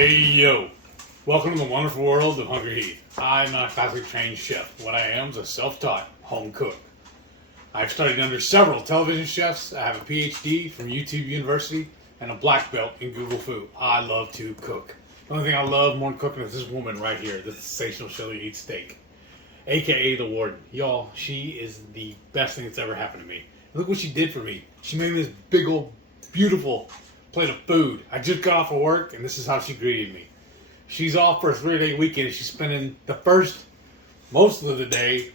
Hey yo, welcome to the wonderful world of HungryHeath. I'm not a classically trained chef. What I am is a self-taught home cook. I've studied under several television chefs. I have a PhD from YouTube University and a black belt in Google Food. I love to cook. The only thing I love more than cooking is this woman right here, this sensational chili eat steak, aka the warden. Y'all, she is the best thing that's ever happened to me. Look what she did for me. She made me this big old, beautiful plate of food. I just got off of work, and this is how she greeted me. She's off for a 3-day weekend. She's spending most of the day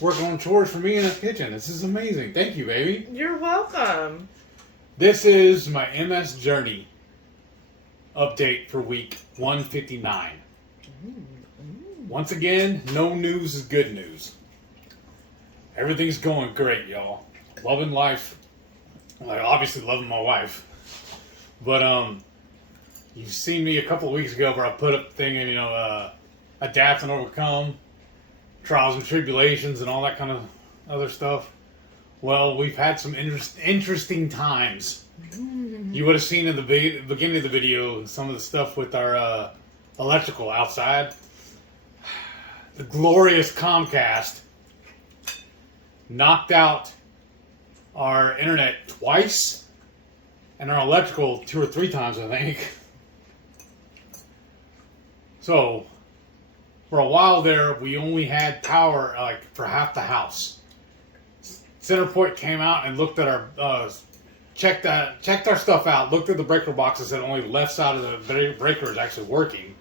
working on chores for me in the kitchen. This is amazing. Thank you, baby. You're welcome. This is my MS Journey update for week 159. Once again, no news is good news. Everything's going great, y'all. Loving life. Like, obviously loving my wife. But, you've seen me a couple of weeks ago where I put up a thing in, adapt and overcome, trials and tribulations and all that kind of other stuff. Well, we've had some interesting times. You would have seen in the beginning of the video some of the stuff with our electrical outside. The glorious Comcast knocked out our internet twice and our electrical 2 or 3 times, I think. So, for a while there, we only had power for half the house. Centerpoint came out and looked at our, checked our stuff out, looked at the breaker boxes, and only the left side of the breaker is actually working.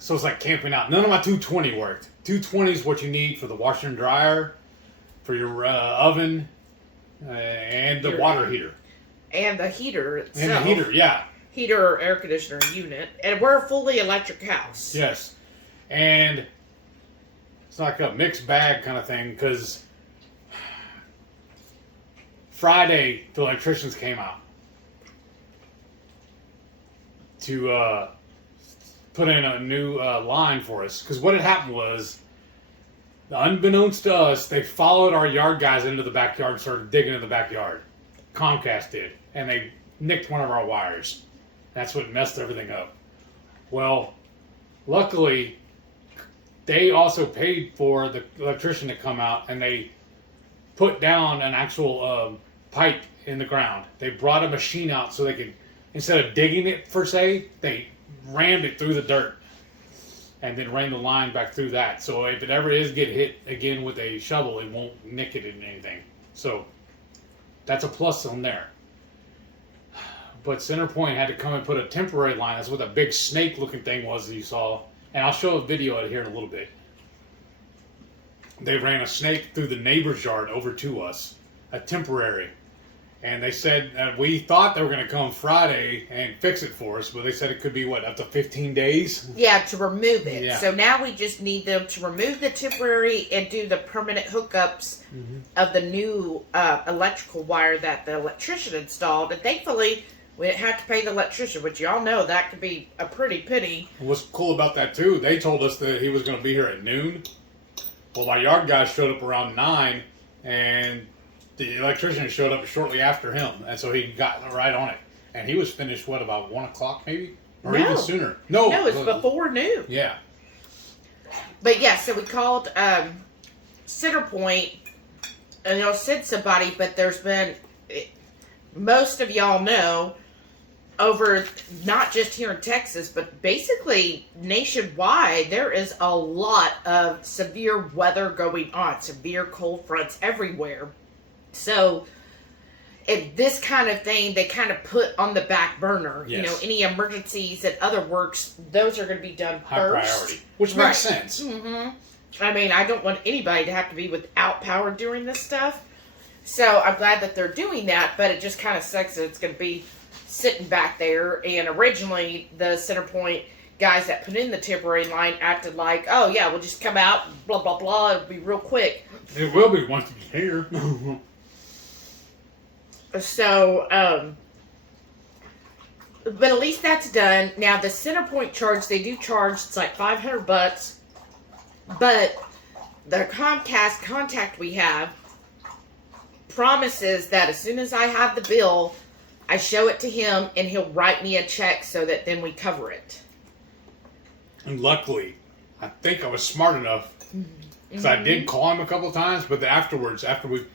So it's like camping out. None of my 220 worked. 220 is what you need for the washer and dryer, for your oven, and the water heater. And the heater itself. And the heater, yeah. Heater or air conditioner unit. And we're a fully electric house. Yes. And it's like a mixed bag kind of thing, because Friday, the electricians came out to put in a new line for us. Because what had happened was, unbeknownst to us, they followed our yard guys into the backyard and started digging in the backyard. Comcast did. And they nicked one of our wires. That's what messed everything up. Well, luckily, they also paid for the electrician to come out, and they put down an actual pipe in the ground. They brought a machine out so they could, instead of digging it per se, they rammed it through the dirt and then ran the line back through that. So if it ever is get hit again with a shovel, it won't nick it in anything. So that's a plus on there. But Centerpoint had to come and put a temporary line. That's what that big snake-looking thing was that you saw. And I'll show a video of it here in a little bit. They ran a snake through the neighbor's yard over to us, a temporary. And they said, we thought they were going to come Friday and fix it for us, but they said it could be, up to 15 days? Yeah, to remove it. Yeah. So now we just need them to remove the temporary and do the permanent hookups of the new electrical wire that the electrician installed. And thankfully, we didn't have to pay the electrician, which y'all know that could be a pretty penny. What's cool about that, too, they told us that he was going to be here at noon. Well, my yard guy showed up around 9, and the electrician showed up shortly after him, and so he got right on it. And he was finished, about 1 o'clock maybe? Or even sooner. No, it's before noon. Yeah. But yeah, so we called Centerpoint, and they'll send somebody, but there's been, most of y'all know, over, not just here in Texas, but basically nationwide, there is a lot of severe weather going on, severe cold fronts everywhere. So, if this kind of thing, they kind of put on the back burner. Yes. You know, any emergencies and other works, those are going to be done High first. priority. Which makes sense. Mm-hmm. I mean, I don't want anybody to have to be without power during this stuff. So, I'm glad that they're doing that, but it just kind of sucks that it's going to be sitting back there. And originally, the Centerpoint guys that put in the temporary line acted like, oh, yeah, we'll just come out, blah, blah, blah, it'll be real quick. It will be once it's here. So, but at least that's done. Now, the Centerpoint charge, they do charge, it's like $500, but the Comcast contact we have promises that as soon as I have the bill, I show it to him, and he'll write me a check so that then we cover it. And luckily, I think I was smart enough, because I did call him a couple of times, but afterwards, after we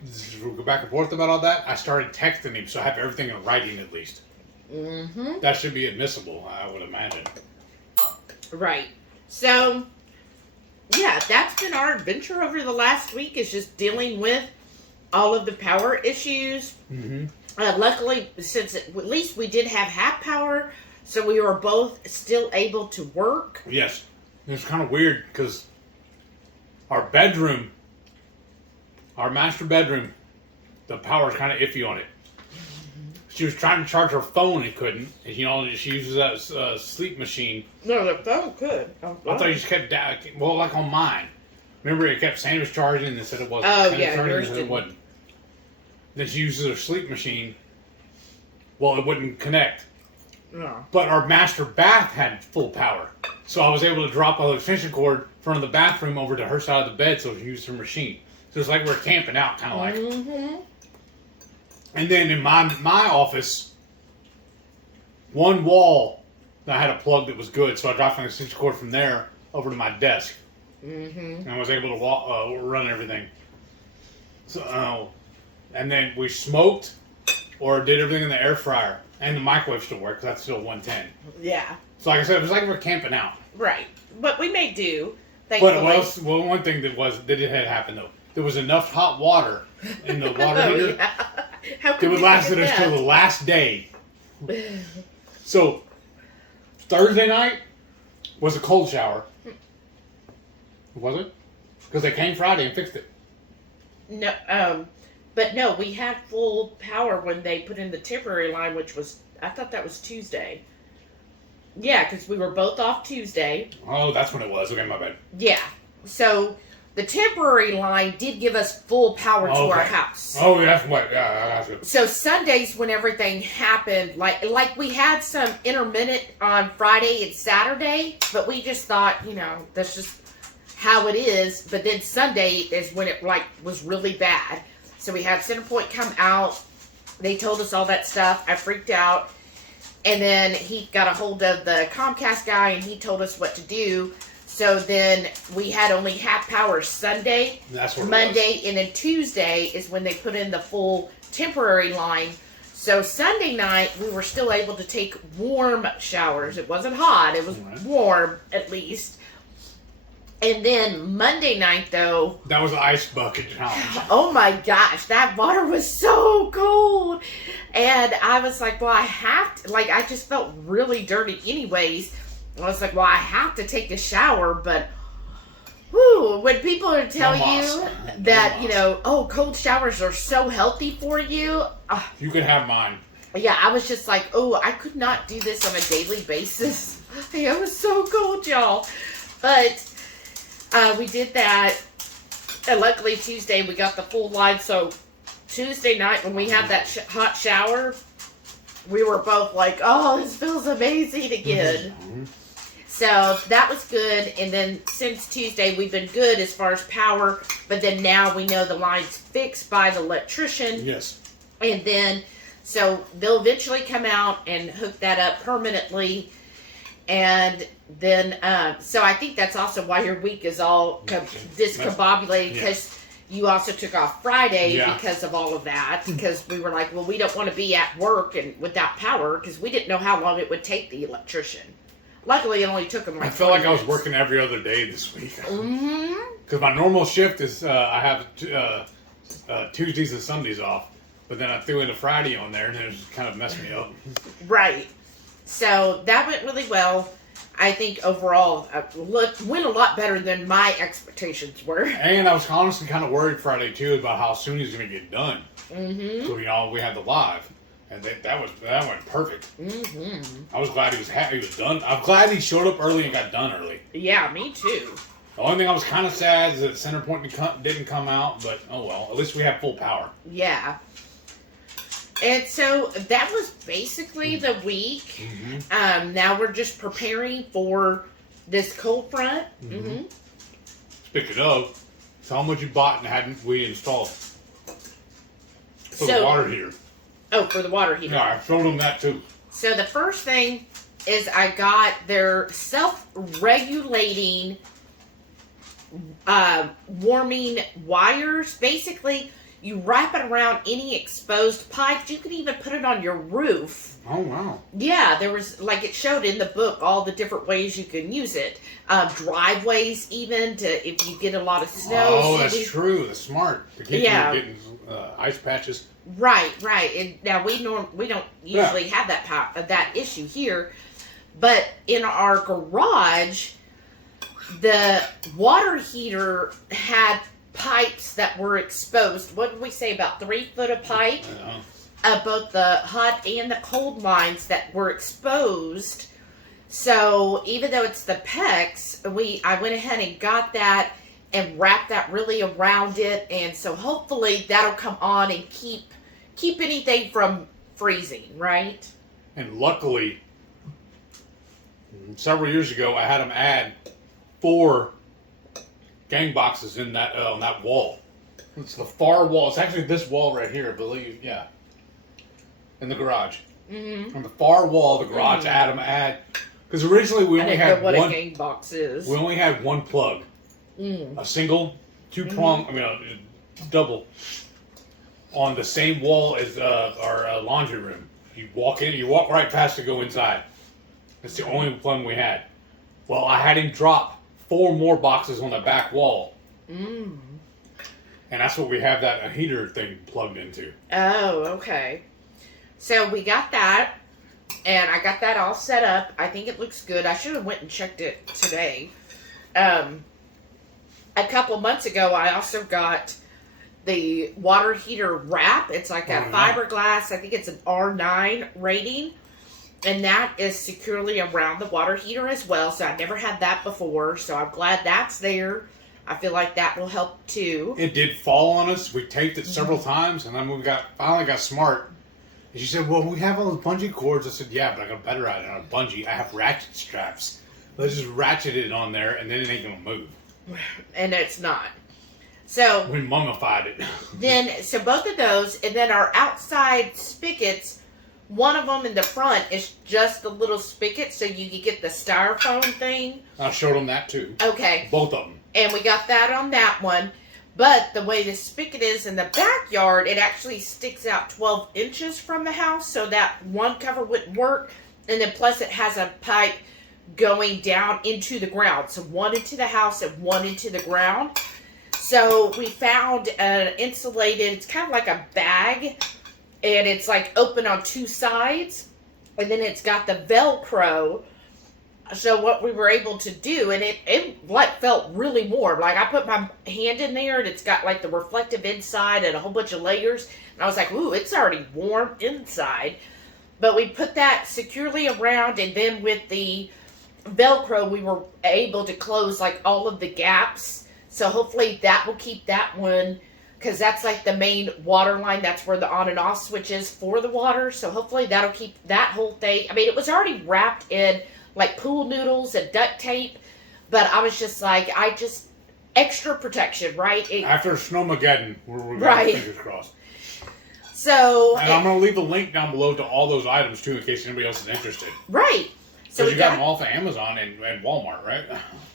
go back and forth about all that, I started texting him, so I have everything in writing at least. That should be admissible, I would imagine. Right. So, yeah, that's been our adventure over the last week, is just dealing with all of the power issues. Luckily, since at least we did have half power, so we were both still able to work. Yes. It's kind of weird, because our bedroom, our master bedroom, the power's kind of iffy on it. She was trying to charge her phone and couldn't. And, you know, she uses that sleep machine. No, the phone could. I thought you just kept well, like on mine. Remember, it kept saying it was charging and it said it wasn't. Oh, and yeah, yours didn't. it wasn't. Then she uses her sleep machine. Well, it wouldn't connect. No. But our master bath had full power. So I was able to drop an extension cord from the bathroom over to her side of the bed so she used her machine. So it's like we're camping out, kind of like. And then in my office, one wall, I had a plug that was good, so I dropped an extension cord from there over to my desk. And I was able to run everything. So, and then we smoked or did everything in the air fryer. And the microwave still worked, because that's still 110. Yeah. So like I said, it was like we're camping out. Right. But we may do, thankfully. But one thing that had happened, though. There was enough hot water in the water heater. Yeah. How It would last us till the last day. So, Thursday night was a cold shower. Was it? Because they came Friday and fixed it. No, but no, we had full power when they put in the temporary line, which was, I thought that was Tuesday. Yeah, because we were both off Tuesday. Oh, that's when it was. Okay, my bad. Yeah. So, the temporary line did give us full power to our house. Oh, that's what. Yeah, that's good. So Sundays, when everything happened, like we had some intermittent on Friday and Saturday, but we just thought, you know, that's just how it is. But then Sunday is when it was really bad. So we had Centerpoint come out. They told us all that stuff. I freaked out, and then he got a hold of the Comcast guy, and he told us what to do. So then we had only half power Sunday, That's what Monday, and then Tuesday is when they put in the full temporary line. So Sunday night, we were still able to take warm showers. It wasn't hot. It was warm, at least. And then Monday night, though... That was the ice bucket challenge. Oh my gosh, that water was so cold. And I was like, well, I have to... Like, I just felt really dirty anyways. I was like, well, I have to take a shower, but... Whew, when people tell you that, you know, oh, cold showers are so healthy for you... You can have mine. Yeah, I was just like, oh, I could not do this on a daily basis. It was so cold, y'all. But... we did that, and luckily Tuesday we got the full line, so Tuesday night when we had that hot shower, we were both like, oh, this feels amazing again. So that was good, and then since Tuesday we've been good as far as power, but then now we know the line's fixed by the electrician. Yes. And then, so they'll eventually come out and hook that up permanently. And then, so I think that's also why your week is all discombobulated, because you also took off Friday because of all of that. Because we were like, well, we don't want to be at work and without power, because we didn't know how long it would take the electrician. Luckily, it only took him I felt like I was working every other day this week. Because my normal shift is, I have Tuesdays and Sundays off. But then I threw in a Friday on there, and it just kind of messed me up. Right. So that went really well. I think overall went a lot better than my expectations were. And I was honestly kind of worried Friday too about how soon he's going to get done. So you know we had the live, and that went perfect. I was glad he was happy. He was done. I'm glad he showed up early and got done early. Yeah, me too. The only thing I was kind of sad is that Centerpoint didn't come out, but oh well. At least we have full power. Yeah. And so that was basically the week. Now we're just preparing for this cold front. Speaking of, tell them what you bought and hadn't we installed for the So, water heater. Oh, for the water heater. Yeah, I showed them that too. So the first thing is I got their self-regulating warming wires. Basically, you wrap it around any exposed pipes. You can even put it on your roof. Oh, wow. Yeah, there was, like it showed in the book, all the different ways you can use it. Driveways even, to if you get a lot of snow. Oh, that's true. That's smart. To keep you getting ice patches. Right. And now we don't usually have that issue here, but in our garage, the water heater had pipes that were exposed. What did we say, about 3 foot of pipe? Both the hot and the cold lines that were exposed. So even though it's the PEX, I went ahead and got that and wrapped that really around it, and so hopefully that'll come on and keep anything from freezing, right? And luckily, several years ago, I had them add 4 gang boxes in that on that wall. It's the far wall. It's actually this wall right here, I believe. Yeah. In the garage. Mm-hmm. On the far wall of the garage, I had them add. Because originally we only had what one. A gang box is. We only had one plug. A single 2-prong, double. On the same wall as our laundry room. You walk in, you walk right past to go inside. That's the only plug we had. Well, I had him drop 4 more boxes on the back wall. And that's what we have that heater thing plugged into. Oh, okay. So we got that, and I got that all set up. I think it looks good. I should have went and checked it today. A couple months ago, I also got the water heater wrap. It's like a fiberglass. I think it's an R9 rating. And that is securely around the water heater as well. So I've never had that before. So I'm glad that's there. I feel like that will help too. It did fall on us. We taped it several times, and then we finally got smart. And she said, "Well, we have all the bungee cords." I said, "Yeah, but I got a better idea on a bungee. I have ratchet straps. Let's just ratchet it on there, and then it ain't gonna move." And it's not. So we mummified it. Then, so both of those, and then our outside spigots. One of them in the front is just a little spigot, so you can get the styrofoam thing. I showed them that too. Okay. Both of them. And we got that on that one. But the way the spigot is in the backyard, it actually sticks out 12 inches from the house, so that one cover wouldn't work. And then plus it has a pipe going down into the ground. So one into the house and one into the ground. So we found an insulated, it's kind of like a bag. And it's like open on 2 sides. And then it's got the Velcro. So what we were able to do, and it like felt really warm. Like I put my hand in there and it's got like the reflective inside and a whole bunch of layers. And I was like, ooh, it's already warm inside. But we put that securely around, and then with the Velcro, we were able to close like all of the gaps. So hopefully that will keep that one, because that's like the main water line. That's where the on and off switch is for the water. So hopefully that'll keep that whole thing. I mean, it was already wrapped in like pool noodles and duct tape. But I was just like, extra protection, right? After Snowmageddon, we're got fingers crossed. So. And I'm going to leave a link down below to all those items too, in case anybody else is interested. Right. So you got them all for Amazon and Walmart, right?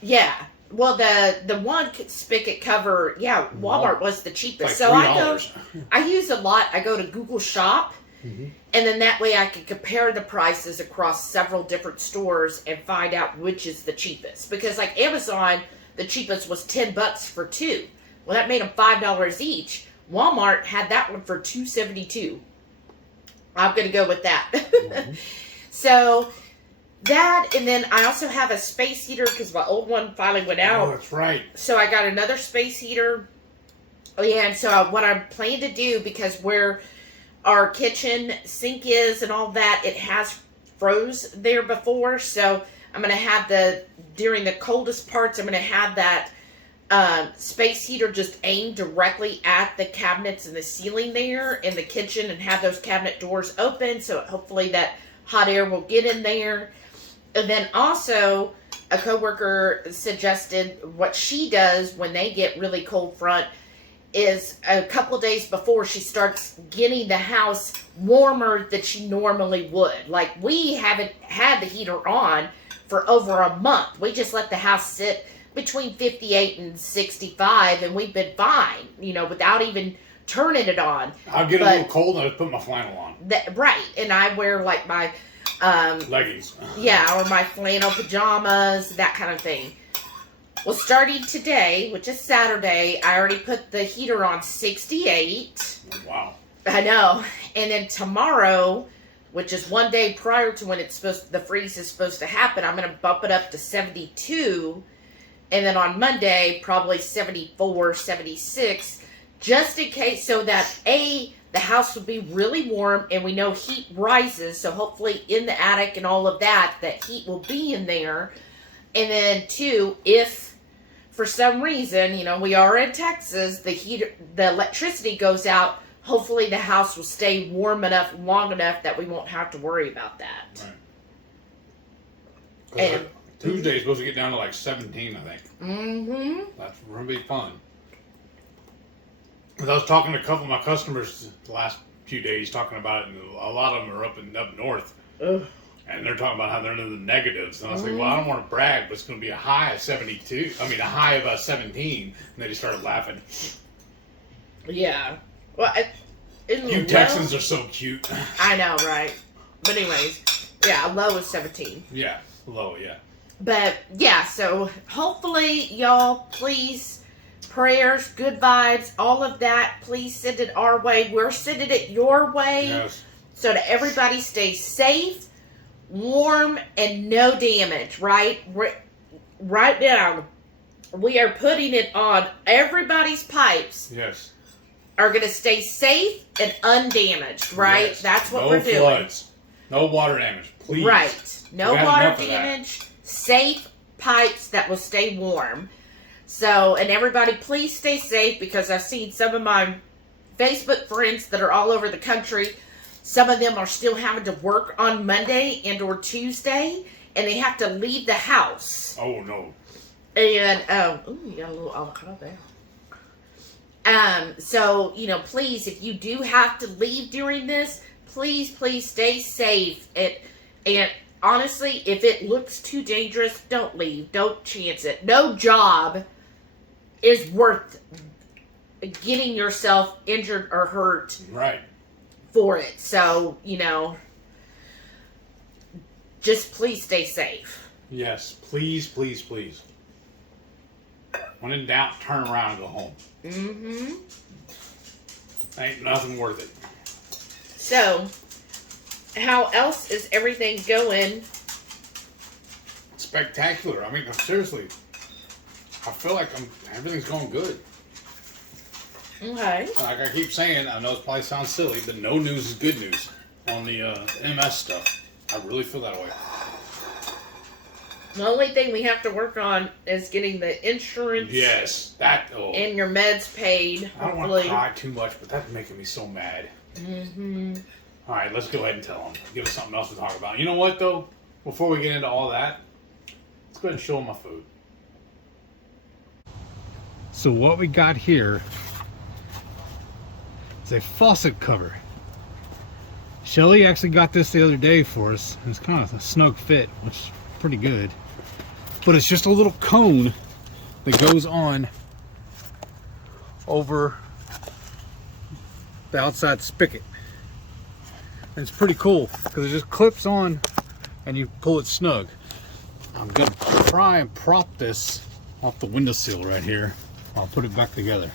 Yeah. Well, the one spigot cover, Walmart was the cheapest. Like $3. So I use a lot. I go to Google Shop, and then that way I can compare the prices across several different stores and find out which is the cheapest. Because like Amazon, the cheapest was $10 for 2. Well, that made them $5 each. Walmart had that one for $2.72. I'm gonna go with that. So. That, and then I also have a space heater because my old one finally went out. Oh, that's right. So I got another space heater. And so what I'm planning to do, because where our kitchen sink is and all that, it has froze there before. So I'm going to have during the coldest parts, I'm going to have that space heater just aimed directly at the cabinets and the ceiling there in the kitchen, and have those cabinet doors open. So hopefully that hot air will get in there. And then also, a coworker suggested what she does when they get really cold front is a couple days before she starts getting the house warmer than she normally would. Like, we haven't had the heater on for over a month. We just let the house sit between 58 and 65, and we've been fine, without even turning it on. I'll get a little cold and I put my flannel on. Right, and I wear like my leggings. Yeah, or my flannel pajamas, that kind of thing. Well, starting today, which is Saturday, I already put the heater on 68. Wow. I know. And then tomorrow, which is one day prior to when the freeze is supposed to happen, I'm going to bump it up to 72. And then on Monday, probably 74, 76, just in case, so that the house will be really warm, and we know heat rises, so hopefully in the attic and all of that heat will be in there. And then 2, if for some reason, we are in Texas, the electricity goes out, hopefully the house will stay warm enough, long enough that we won't have to worry about that. Right. And Tuesday is supposed to get down to like 17, I think. Mm-hmm. That's going to be fun. Because I was talking to a couple of my customers the last few days, talking about it, and a lot of them are up north. Ugh. And they're talking about how they're in the negatives. And I was like, well, I don't want to brag, but it's going to be a high of 72. I mean, a high of 17. And they just started laughing. Yeah. Well, you Texans are so cute. I know, right? But anyways, yeah, low is 17. Yeah, low, yeah. But, yeah, so hopefully, y'all, please, prayers, good vibes, all of that, please send it our way. We're sending it your way. Yes. So that everybody stays safe, warm, and no damage, right? Right now, we are putting it on everybody's pipes. Yes. Are going to stay safe and undamaged, right? Yes. That's what we're doing. No floods. No water damage, please. Right. No water damage. Safe pipes that will stay warm. So, and everybody, please stay safe, because I've seen some of my Facebook friends that are all over the country. Some of them are still having to work on Monday and or Tuesday, and they have to leave the house. Oh, no. And, you got a little avocado there. So, please, if you do have to leave during this, please stay safe. And honestly, if it looks too dangerous, don't leave. Don't chance it. No job is worth getting yourself injured or hurt. Right. For it. So, just please stay safe. Yes, please. When in doubt, turn around and go home. Mm-hmm. Ain't nothing worth it. So, how else is everything going? Spectacular. I mean, seriously, I feel like everything's going good. Okay. Like I keep saying, I know it probably sounds silly, but no news is good news on the MS stuff. I really feel that way. The only thing we have to work on is getting the insurance. Yes, and your meds paid. I don't want to cry too much, but that's making me so mad. Mm-hmm. All right, let's go ahead and tell them. Give us something else to talk about. You know what, though? Before we get into all that, let's go ahead and show them my food. So what we got here is a faucet cover. Shelly actually got this the other day for us. It's kind of a snug fit, which is pretty good. But it's just a little cone that goes on over the outside spigot. And it's pretty cool because it just clips on and you pull it snug. I'm going to try and prop this off the windowsill right here. I'll put it back together.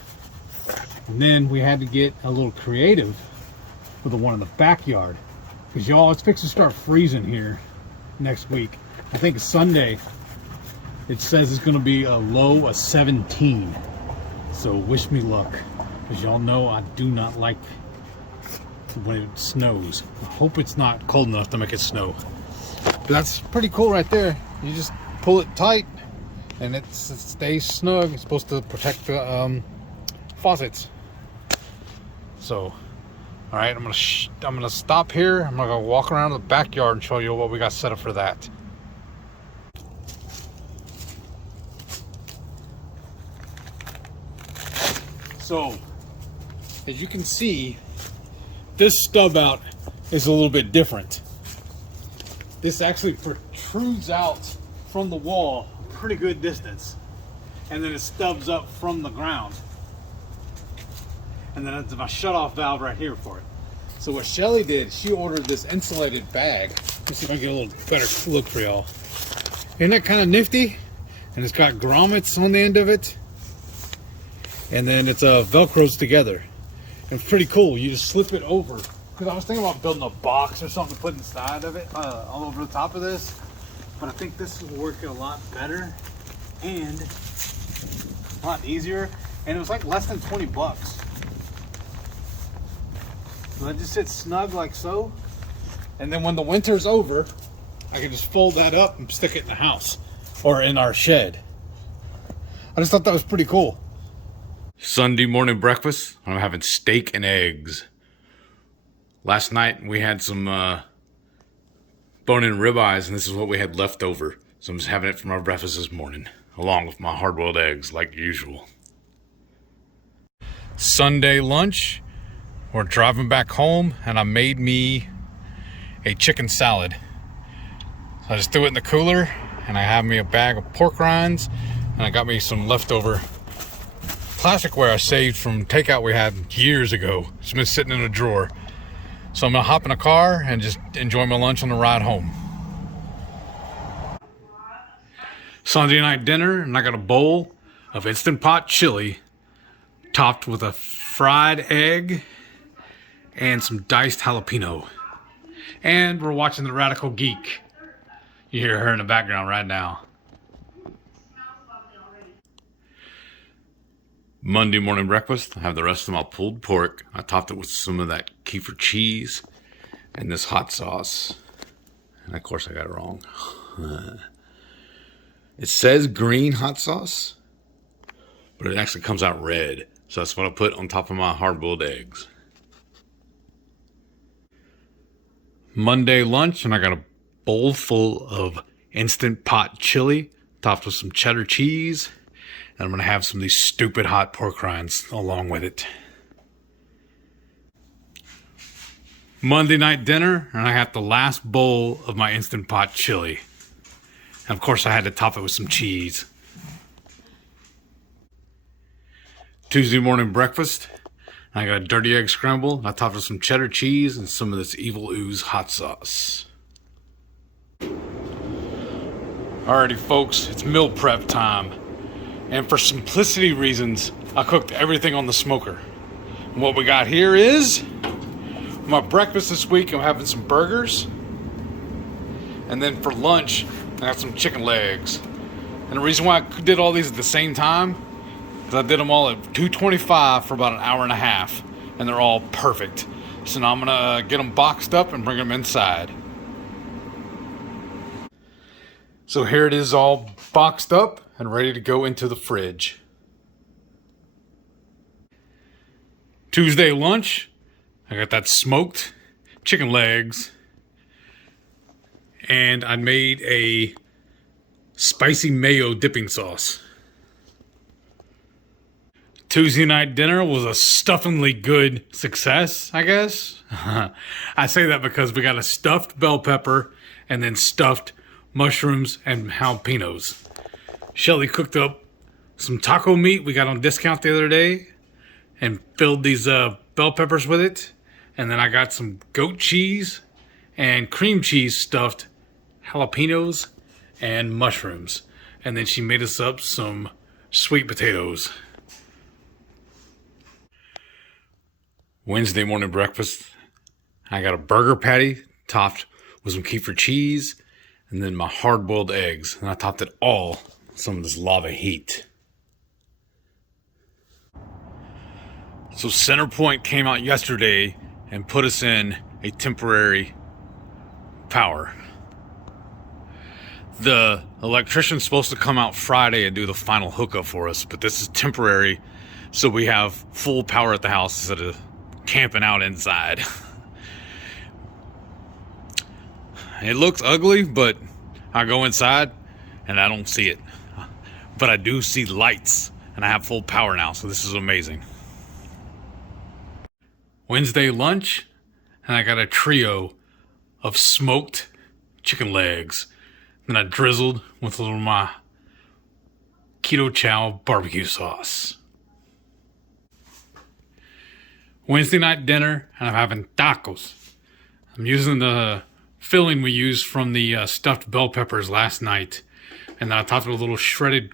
And then we had to get a little creative with the one in the backyard. Because y'all, it's fixing to start freezing here next week. I think it's Sunday. It says it's going to be a low of 17. So wish me luck. Because y'all know I do not like when it snows. I hope it's not cold enough to make it snow. But that's pretty cool right there. You just pull it tight and it stays snug. It's supposed to protect the faucets. So, all right, I'm gonna stop here. I'm gonna go walk around the backyard and show you what we got set up for that. So as you can see, this stub out is a little bit different. This actually protrudes out from the wall a pretty good distance, and then it stubs up from the ground. And then it's my shutoff valve right here for it. So what Shelly did, she ordered this insulated bag. Let's see if I can get a little better look for y'all. Isn't that kind of nifty? And it's got grommets on the end of it. And then it's Velcros together. And it's pretty cool. You just slip it over. Because I was thinking about building a box or something to put inside of it, all over the top of this. But I think this will work a lot better and a lot easier. And it was like less than 20 bucks. So I just sit snug like so. And then when the winter's over, I can just fold that up and stick it in the house or in our shed. I just thought that was pretty cool. Sunday morning breakfast, I'm having steak and eggs. Last night we had some bone-in ribeyes, and this is what we had left over. So I'm just having it for my breakfast this morning, along with my hard-boiled eggs, like usual. Sunday lunch, we're driving back home, and I made me a chicken salad. So I just threw it in the cooler, and I have me a bag of pork rinds, and I got me some leftover plasticware I saved from takeout we had years ago. It's been sitting in a drawer. So I'm gonna hop in a car and just enjoy my lunch on the ride home. Sunday night dinner, and I got a bowl of Instant Pot chili topped with a fried egg and some diced jalapeno. And we're watching The Radical Geek. You hear her in the background right now. Monday morning breakfast, I have the rest of my pulled pork. I topped it with some of that Kefir cheese and this hot sauce. And of course I got it wrong. It says green hot sauce, but it actually comes out red. So that's what I put on top of my hard-boiled eggs. Monday lunch, and I got a bowl full of Instant Pot chili topped with some cheddar cheese. And I'm going to have some of these stupid hot pork rinds along with it. Monday night dinner, and I have the last bowl of my Instant Pot chili. And of course I had to top it with some cheese. Tuesday morning breakfast, I got a dirty egg scramble. I topped it with some cheddar cheese and some of this Evil Ooze hot sauce. Alrighty folks, it's meal prep time. And for simplicity reasons, I cooked everything on the smoker. And what we got here is my breakfast this week. I'm having some burgers. And then for lunch, I got some chicken legs. And the reason why I did all these at the same time is I did them all at 225 for about an hour and a half. And they're all perfect. So now I'm going to get them boxed up and bring them inside. So here it is all boxed up and ready to go into the fridge. Tuesday lunch, I got that smoked chicken legs, and I made a spicy mayo dipping sauce. Tuesday night dinner was a stuffingly good success, I guess. I say that because we got a stuffed bell pepper and then stuffed mushrooms and jalapenos. Shelly cooked up some taco meat we got on discount the other day and filled these bell peppers with it. And then I got some goat cheese and cream cheese stuffed jalapenos and mushrooms. And then she made us up some sweet potatoes. Wednesday morning breakfast, I got a burger patty topped with some Kefir cheese and then my hard-boiled eggs. And I topped it all some of this lava heat. So Centerpoint came out yesterday and put us in a temporary power. The electrician's supposed to come out Friday and do the final hookup for us, but this is temporary, so we have full power at the house instead of camping out inside. It looks ugly, but I go inside and I don't see it. But I do see lights, and I have full power now, so this is amazing. Wednesday lunch, and I got a trio of smoked chicken legs. Then I drizzled with a little of my Ketochow barbecue sauce. Wednesday night dinner, and I'm having tacos. I'm using the filling we used from the stuffed bell peppers last night. And then I topped it with a little shredded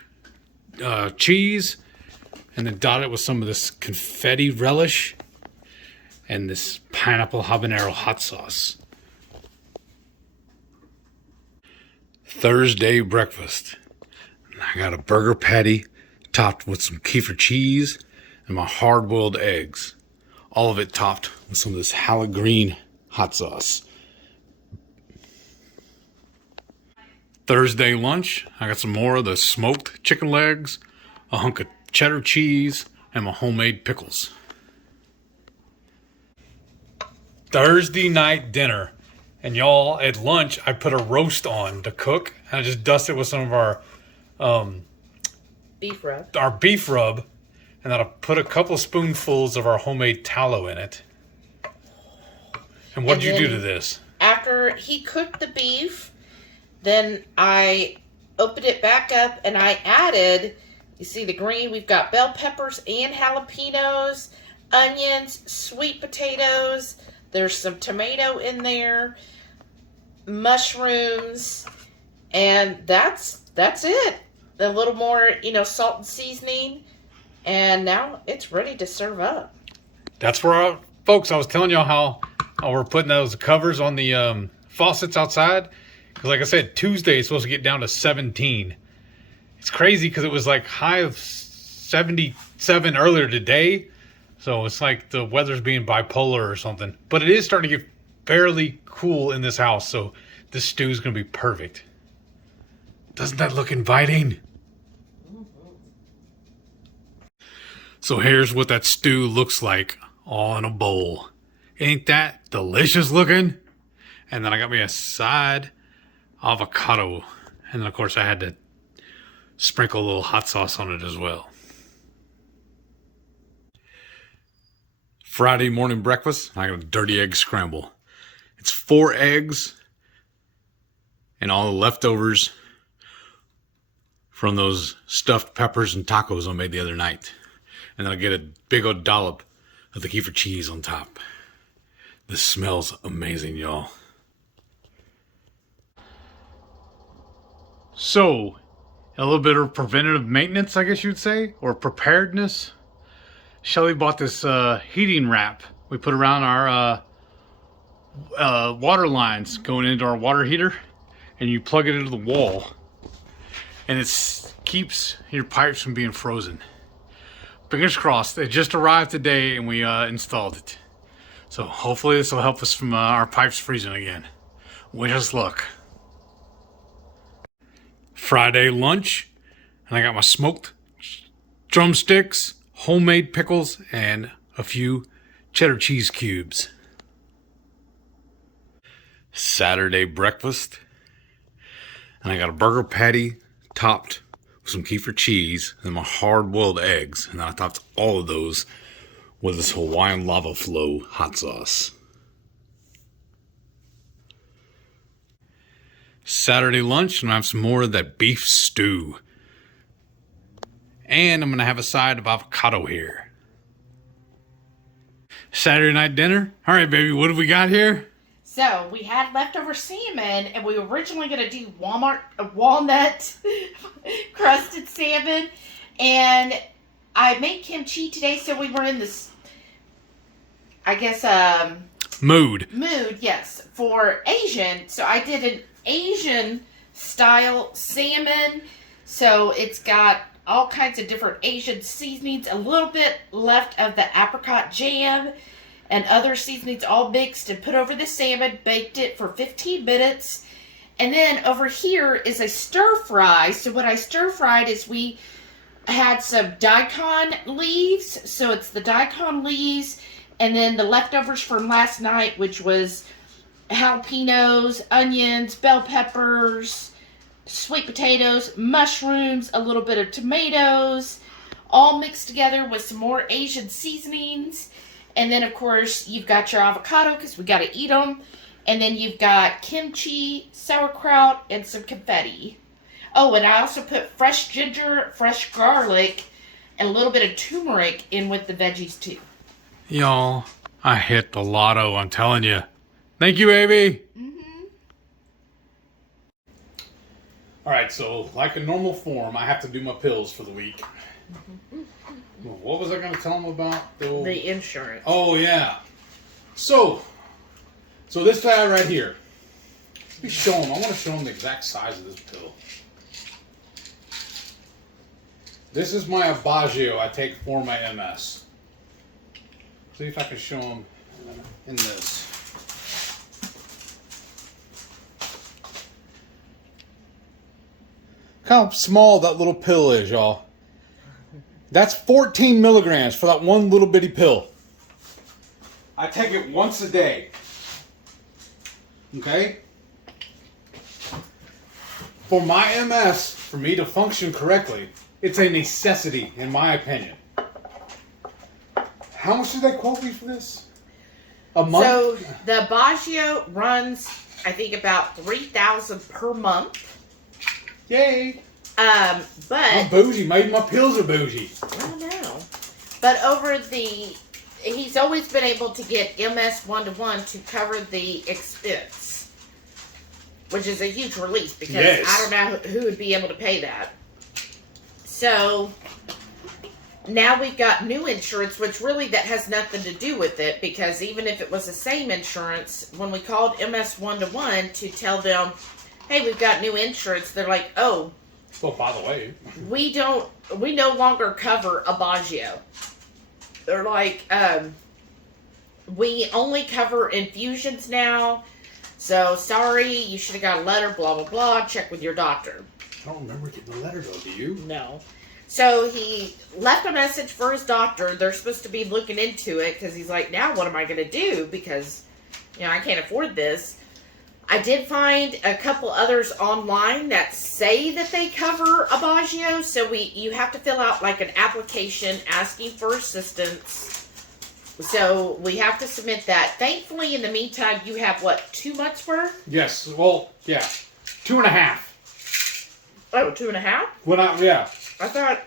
cheese. And then dotted it with some of this confetti relish. And this pineapple habanero hot sauce. Thursday breakfast. I got a burger patty topped with some kefir cheese and my hard-boiled eggs. All of it topped with some of this Halloween green hot sauce. Thursday lunch, I got some more of the smoked chicken legs, a hunk of cheddar cheese, and my homemade pickles. Thursday night dinner. And y'all, at lunch, I put a roast on to cook. And I just dusted with some of our beef rub. And then I put a couple spoonfuls of our homemade tallow in it. And what did you do to this? After he cooked the beef, then I opened it back up and I added, you see the green, we've got bell peppers and jalapenos, onions, sweet potatoes, there's some tomato in there, mushrooms, and that's it. A little more, salt and seasoning, and now it's ready to serve up. That's where, folks, I was telling y'all how we're putting those covers on the faucets outside. Because like I said, Tuesday it's supposed to get down to 17. It's crazy because it was like high of 77 earlier today. So it's like the weather's being bipolar or something. But it is starting to get fairly cool in this house. So this stew is going to be perfect. Doesn't that look inviting? So here's what that stew looks like all in a bowl. Ain't that delicious looking? And then I got me a side avocado. And then of course I had to sprinkle a little hot sauce on it as well. Friday morning breakfast, I got a dirty egg scramble. It's 4 eggs and all the leftovers from those stuffed peppers and tacos I made the other night. And then I get a big old dollop of the kefir cheese on top. This smells amazing, y'all. So, a little bit of preventative maintenance, I guess you'd say, or preparedness. Shelly bought this heating wrap we put around our water lines going into our water heater, and you plug it into the wall, and it keeps your pipes from being frozen. Fingers crossed. It just arrived today, and we installed it. So hopefully this will help us from our pipes freezing again. Wish us luck. Friday lunch, and I got my smoked drumsticks, homemade pickles, and a few cheddar cheese cubes. Saturday breakfast, and I got a burger patty topped with some kefir cheese and my hard-boiled eggs, and then I topped all of those with this Hawaiian lava flow hot sauce. Saturday lunch, and I have some more of that beef stew. And I'm going to have a side of avocado here. Saturday night dinner. All right, baby, what have we got here? So, we had leftover salmon, and we were originally going to do walnut crusted salmon. And I made kimchi today, so we were in this, I guess, Mood, yes, for Asian. So I did an Asian style salmon. So it's got all kinds of different Asian seasonings, a little bit left of the apricot jam and other seasonings all mixed and put over the salmon, baked it for 15 minutes. And then over here is a stir fry. So what I stir fried is we had some daikon leaves. So it's the daikon leaves and then the leftovers from last night, which was jalapenos, onions, bell peppers, sweet potatoes, mushrooms, a little bit of tomatoes, all mixed together with some more Asian seasonings. And then, of course, you've got your avocado because we got to eat them. And then you've got kimchi, sauerkraut, and some confetti. Oh, and I also put fresh ginger, fresh garlic, and a little bit of turmeric in with the veggies, too. Y'all, I hit the lotto, I'm telling you. Thank you, baby. All right, so like a normal form, I have to do my pills for the week. Well, what was I going to tell them about? The insurance. Oh, yeah. So this guy right here. Let me show him. I want to show him the exact size of this pill. This is my Aubagio I take for my MS. See if I can show him in this. Look how small that little pill is, y'all. That's 14 milligrams for that one little bitty pill. I take it once a day. Okay? For my MS, for me to function correctly, it's a necessity, in my opinion. How much did they quote me for this? A month? So the Baggio runs, I think, about $3,000 per month. Yay! But I'm bougie. Maybe my pills are bougie. I don't know. But he's always been able to get MS 1-to-1 to cover the expense, which is a huge relief because I don't know who would be able to pay that. So now we've got new insurance, which really that has nothing to do with it because even if it was the same insurance, when we called MS 1-to-1 to tell them, hey, we've got new insurance, they're like, oh, well, by the way, we no longer cover Aubagio. They're like, we only cover infusions now. So sorry, you should have got a letter, blah, blah, blah. Check with your doctor. I don't remember getting the letter though, do you? No. So he left a message for his doctor. They're supposed to be looking into it because he's like, now what am I going to do? Because, I can't afford this. I did find a couple others online that say that they cover Aubagio. So you have to fill out like an application asking for assistance. So we have to submit that. Thankfully, in the meantime, you have what, 2 months worth? Yes. Well, yeah. 2.5. Oh, 2.5? I thought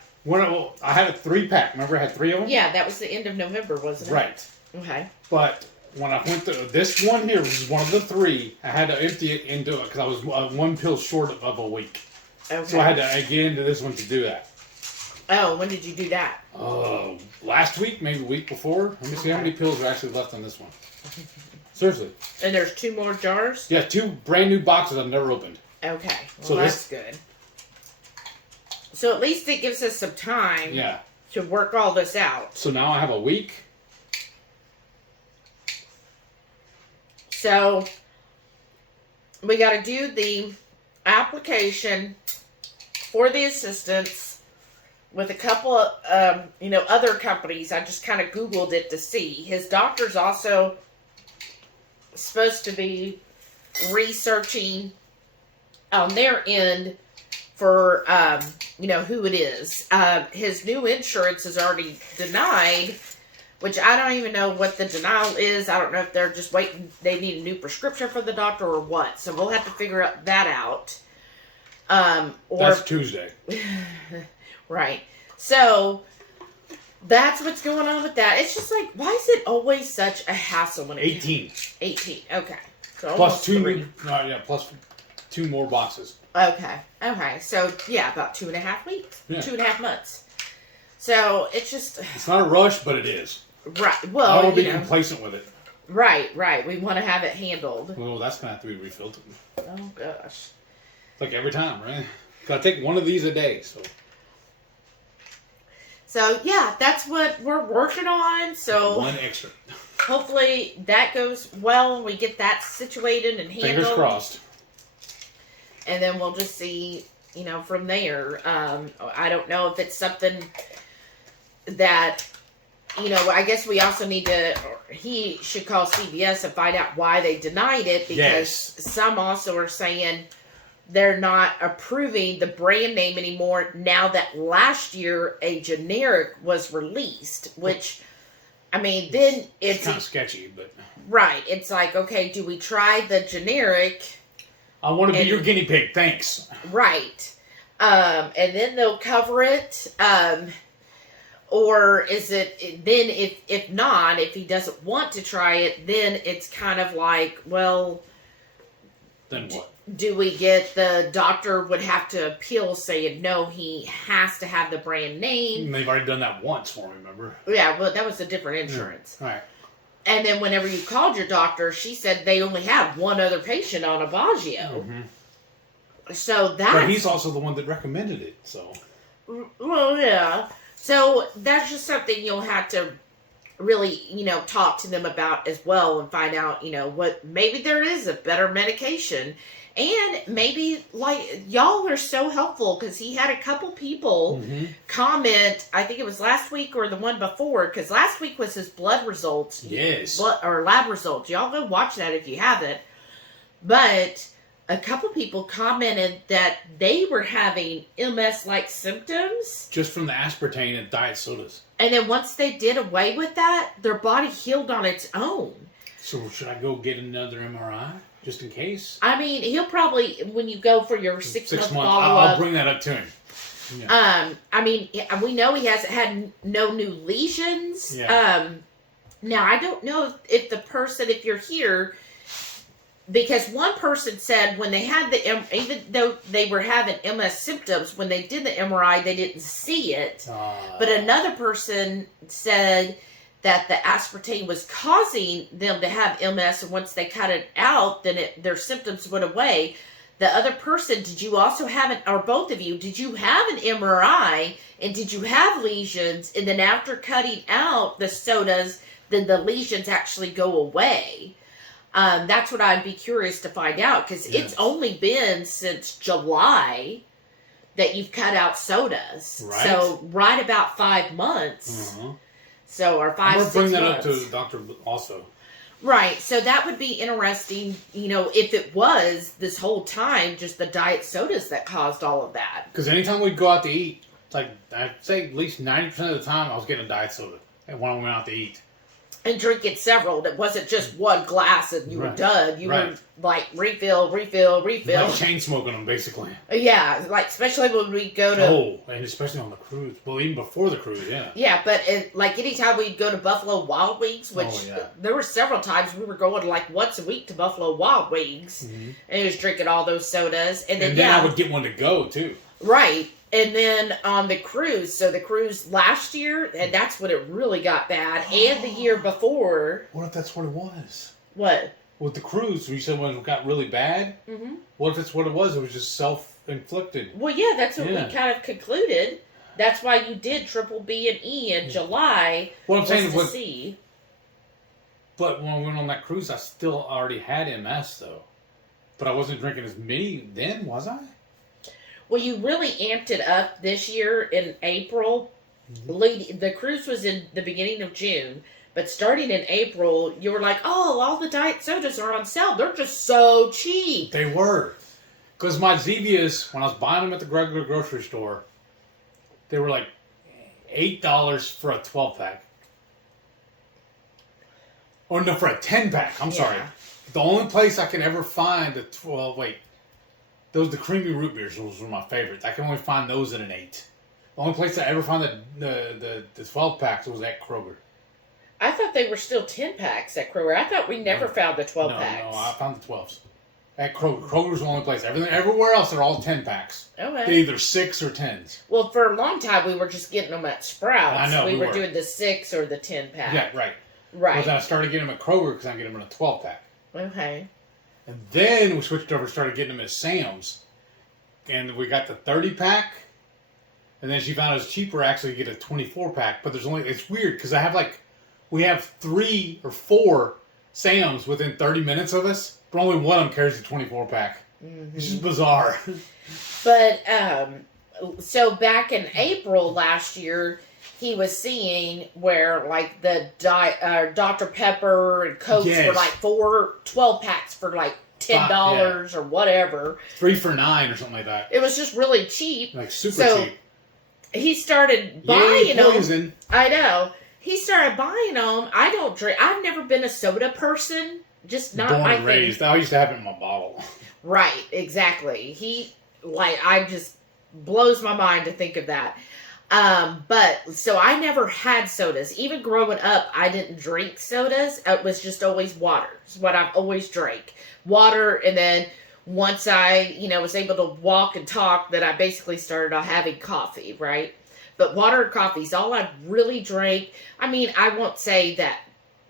I had a 3-pack. Remember, I had 3 of them. Yeah, that was the end of November, wasn't it? Right. Okay. But when I went to this one here, which is one of the 3, I had to empty it into it because I was 1 pill short of a week. Okay. So I had to get into this one to do that. Oh, when did you do that? Last week, maybe a week before. Let me see how many pills are actually left on this one. Seriously. And there's 2 more jars? Yeah, 2 brand new boxes I've never opened. Okay. Well, so that's good. So at least it gives us some time to work all this out. So now I have a week. So we got to do the application for the assistance with a couple of, other companies. I just kind of Googled it to see. His doctor's also supposed to be researching on their end for, who it is. His new insurance is already denied, which I don't even know what the denial is. I don't know if they're just waiting. They need a new prescription for the doctor or what. So we'll have to figure that out. That's Tuesday. Right. So that's what's going on with that. It's just like, why is it always such a hassle when it's 18. Okay. So plus 2. Plus 2 more boxes. Okay. So yeah, about 2.5 weeks. Yeah. 2.5 months. So it's just, it's not a rush, but it is. Right. Well, I don't want to be complacent with it. Right. We want to have it handled. Well, that's going to have to be refilled. Oh gosh. Like every time, right? Gotta take one of these a day, So yeah, that's what we're working on. So 1 extra. Hopefully that goes well and we get that situated and handled. Fingers crossed. And then we'll just see, from there. I don't know if it's something that, I guess we also need to, he should call CVS and find out why they denied it, because some also are saying they're not approving the brand name anymore now that last year a generic was released, which I mean, then it's kind of sketchy, but... Right. It's like, okay, do we try the generic? I want to be your guinea pig, thanks. Right. And then they'll cover it. Or is it, then if not, if he doesn't want to try it, then it's kind of like, well... Then what? Do we get the doctor would have to appeal saying, no, he has to have the brand name. They've already done that once for me, remember? Yeah, well, that was a different insurance. Yeah. Right. And then whenever you called your doctor, she said they only had one other patient on Aubagio. Mm-hmm. So that's... But he's also the one that recommended it, so... Well, yeah. So that's just something you'll have to really, talk to them about as well and find out, what... Maybe there is a better medication. And maybe, y'all are so helpful because he had a couple people comment, I think it was last week or the one before, because last week was his blood results. Yes. Or lab results. Y'all go watch that if you haven't. But a couple people commented that they were having MS-like symptoms. Just from the aspartame and diet sodas. And then once they did away with that, their body healed on its own. So should I go get another MRI? Just in case? I mean, he'll probably, when you go for your 6 month follow-up, I'll bring that up to him. Yeah. I mean, we know he hasn't had no new lesions. Yeah. Now, I don't know if the person, if you're here, because one person said when they had even though they were having MS symptoms, when they did the MRI, they didn't see it. But another person said that the aspartame was causing them to have MS, and once they cut it out, then their symptoms went away. The other person, did you also have or both of you, did you have an MRI, and did you have lesions, and then after cutting out the sodas, then the lesions actually go away? That's what I'd be curious to find out, because it's only been since July that you've cut out sodas. Right. So, right about 5 months. Mm-hmm. So, or 5, 6 months. I'm going to bring that up to the doctor also. Right. So, that would be interesting, if it was this whole time just the diet sodas that caused all of that. Because anytime we'd go out to eat, I'd say at least 90% of the time I was getting a diet soda when I went out to eat. And drinking several. It wasn't just one glass and you were done. You were like refill. Like chain smoking them, basically. Yeah, especially when we go to... Oh, and especially on the cruise. Well, even before the cruise, yeah. Yeah, but anytime we'd go to Buffalo Wild Wings, which there were several times we were going once a week to Buffalo Wild Wings, and he was drinking all those sodas. And then I would get one to go, too. Right. And then on the cruise, so the cruise last year, and that's when it really got bad, and the year before. What if that's what it was? What? With the cruise, you said when it got really bad? Mm-hmm. What if that's what it was? It was just self-inflicted. Well, yeah, that's what we kind of concluded. That's why you did triple B and E in July. What I'm saying is C. But when I went on that cruise, I still already had MS, though. But I wasn't drinking as many then, was I? Well, you really amped it up this year in April. The cruise was in the beginning of June. But starting in April, you were like, oh, all the diet sodas are on sale. They're just so cheap. They were. Because my Zevias, when I was buying them at the regular grocery store, they were like $8 for a 12-pack. Or no, for a 10-pack. I'm sorry. The only place I can ever find the the creamy root beers, those were my favorites. I can only find those at an 8. The only place I ever found the 12-packs was at Kroger. I thought they were still 10-packs at Kroger. I thought we never found the 12-packs. No, I found the 12s. At Kroger. Kroger's the only place. Everywhere else, they're all 10-packs. Okay. They're either 6 or 10s. Well, for a long time, we were just getting them at Sprouts. I know, we were doing the 6 or the 10-pack. Yeah, right. Right. But then I started getting them at Kroger because I get them in a 12-pack. Okay. And then we switched over and started getting them at Sam's. And we got the 30-pack. And then she found it was cheaper actually to get a 24-pack. But it's weird because we have 3 or 4 Sam's within 30 minutes of us. But only one of them carries a 24-pack. Mm-hmm. It's just bizarre. But, so back in April last year, he was seeing where, the Dr. Pepper and Cokes were 12-packs for, $10 or whatever. 3 for $9 or something like that. It was just really cheap. Super cheap. He started buying them. I know. he started buying them. I don't drink. I've never been a soda person. Just not Born my and raised. I used to have it in my bottle. Right, exactly. I just blows my mind to think of that. But so I never had sodas. Even growing up, I didn't drink sodas. It was just always water. It's what I've always drank. Water, and then once I, was able to walk and talk, then I basically started having coffee, right? But water and coffee is all I really drank. I mean, I won't say that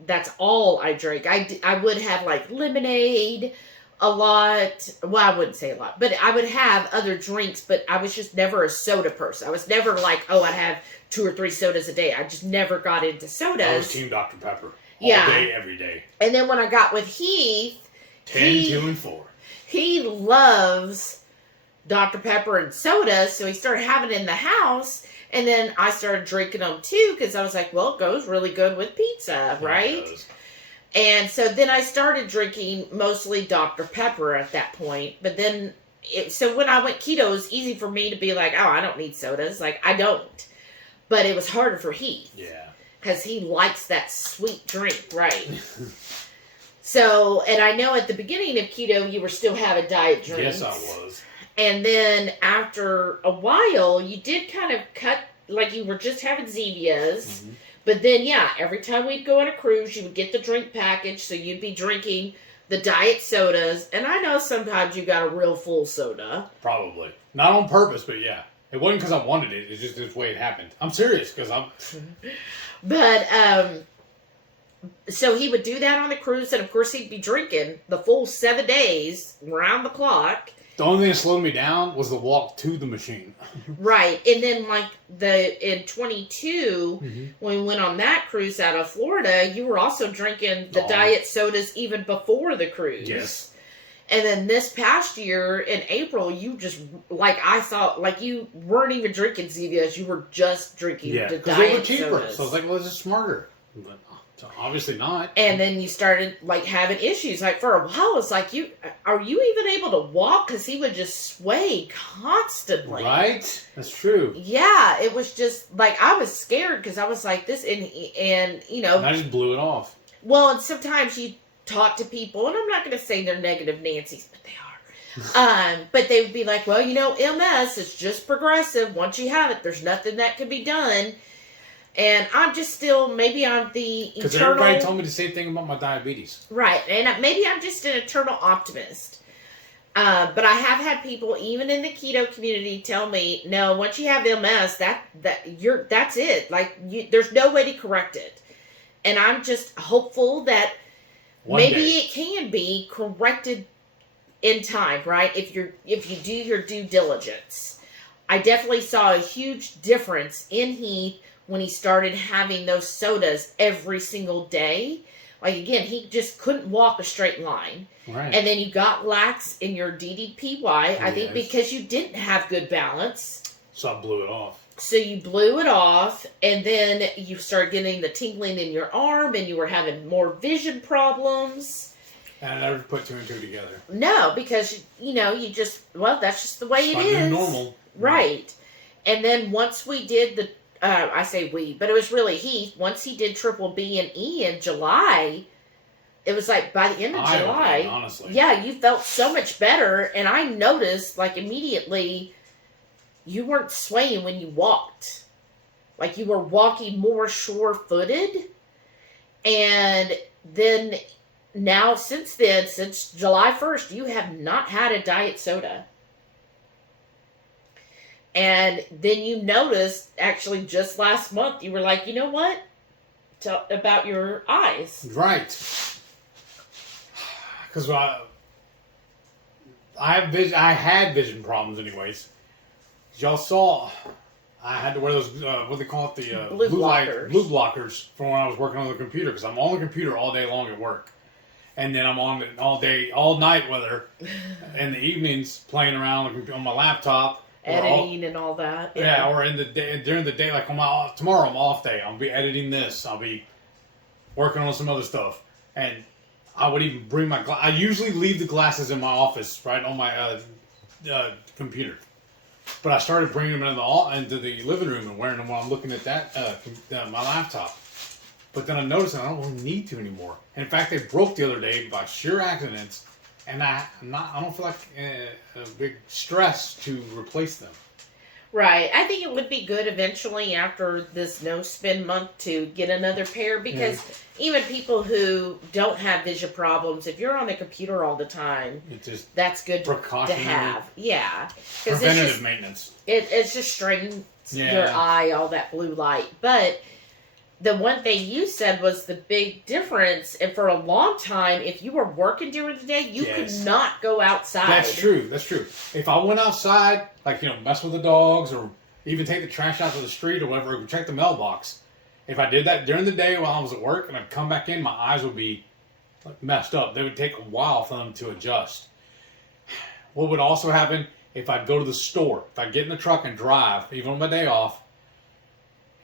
that's all I drank. I would have like lemonade a lot. Well, I wouldn't say a lot, but I would have other drinks, but I was just never a soda person. I was never like, oh, I'd have 2 or 3 sodas a day. I just never got into sodas. I was Team Dr. Pepper. All day, every day. And then when I got with Heath, 10, 2, and 4. He loves Dr. Pepper and soda, so he started having it in the house. And then I started drinking them too, because I was like, well, it goes really good with pizza, right? It does. And so then I started drinking mostly Dr. Pepper at that point. But then, so when I went keto, it was easy for me to be like, oh, I don't need sodas. Like, I don't. But it was harder for Heath. Yeah. Because he likes that sweet drink, right? So, and I know at the beginning of keto, you were still having diet drinks. Yes, I was. And then after a while, you did kind of cut, like you were just having Zevias. Mm-hmm. But then, yeah, every time we'd go on a cruise, you would get the drink package. So you'd be drinking the diet sodas. And I know sometimes you got a real full soda. Probably. Not on purpose, but yeah. It wasn't because I wanted it. It's just this way it happened. I'm serious because I'm... But, so he would do that on the cruise. And, of course, he'd be drinking the full 7 days round the clock. The only thing that slowed me down was the walk to the machine. Right. And then, like, in 22, mm-hmm. when we went on that cruise out of Florida, you were also drinking the diet sodas even before the cruise. Yes. And then this past year, in April, you just, like, I saw, like, you weren't even drinking Zevias. You were just drinking the diet sodas. Yeah, because they were cheaper. So I was like, well, this is smarter. But obviously not. And then you started, like, having issues. Like, for a while, it's like, are you even able to walk? Because he would just sway constantly. Right? That's true. Yeah, it was just, like, I was scared because I was like, this, and I just blew it off. Well, and sometimes you talk to people, and I'm not going to say they're negative Nancy's, but they are. But they would be like, well, MS is just progressive. Once you have it, there's nothing that can be done. And I'm just still, maybe I'm the eternal... Because everybody told me the same thing about my diabetes. Right. And maybe I'm just an eternal optimist. But I have had people, even in the keto community, tell me, no, once you have MS, that's it. Like, there's no way to correct it. And I'm just hopeful that maybe it can be corrected in time, right? If you do your due diligence. I definitely saw a huge difference in Heath when he started having those sodas every single day. Like, again, he just couldn't walk a straight line. Right. And then you got lax in your DDPY, I think because you didn't have good balance. So I blew it off. So you blew it off, and then you started getting the tingling in your arm, and you were having more vision problems. And I never put 2 and 2 together. No, because, you just, well, that's just the way it is. Normal. Right. And then once we did the, I say we, but it was really Heath. Once he did triple B and E in July, it was like by the end of July, honestly. Yeah, you felt so much better. And I noticed, like, immediately, you weren't swaying when you walked. Like, you were walking more sure-footed. And then, now, since then, since July 1st, you have not had a diet soda. And then you noticed, actually, just last month, you were like, you know what? Tell about your eyes. Right. Because I had vision problems anyways. Y'all saw, I had to wear those, what do they call it? The blue blockers from when I was working on the computer. Because I'm on the computer all day long at work. And then I'm on it all night with her. In the evenings, playing around on my laptop. Editing and all that. Yeah, or in the day, during the day, like tomorrow, I'm off day. I'll be editing this. I'll be working on some other stuff. And I would even bring my I usually leave the glasses in my office, right, on my computer. But I started bringing them into the living room and wearing them while I'm looking at that my laptop. But then I noticed I don't really need to anymore. And in fact, they broke the other day by sheer accidents, and I don't feel like a big stress to replace them. Right. I think it would be good eventually after this no spin month to get another pair, because even people who don't have vision problems, if you're on the computer all the time, that's good to have. Yeah. Preventative maintenance. It just strains your eye, all that blue light. But the one thing you said was the big difference, and for a long time, if you were working during the day, you could not go outside. That's true. If I went outside, like, mess with the dogs, or even take the trash out to the street or whatever, or check the mailbox, if I did that during the day while I was at work and I'd come back in, my eyes would be messed up. They would take a while for them to adjust. What would also happen if I'd go to the store, if I'd get in the truck and drive, even on my day off,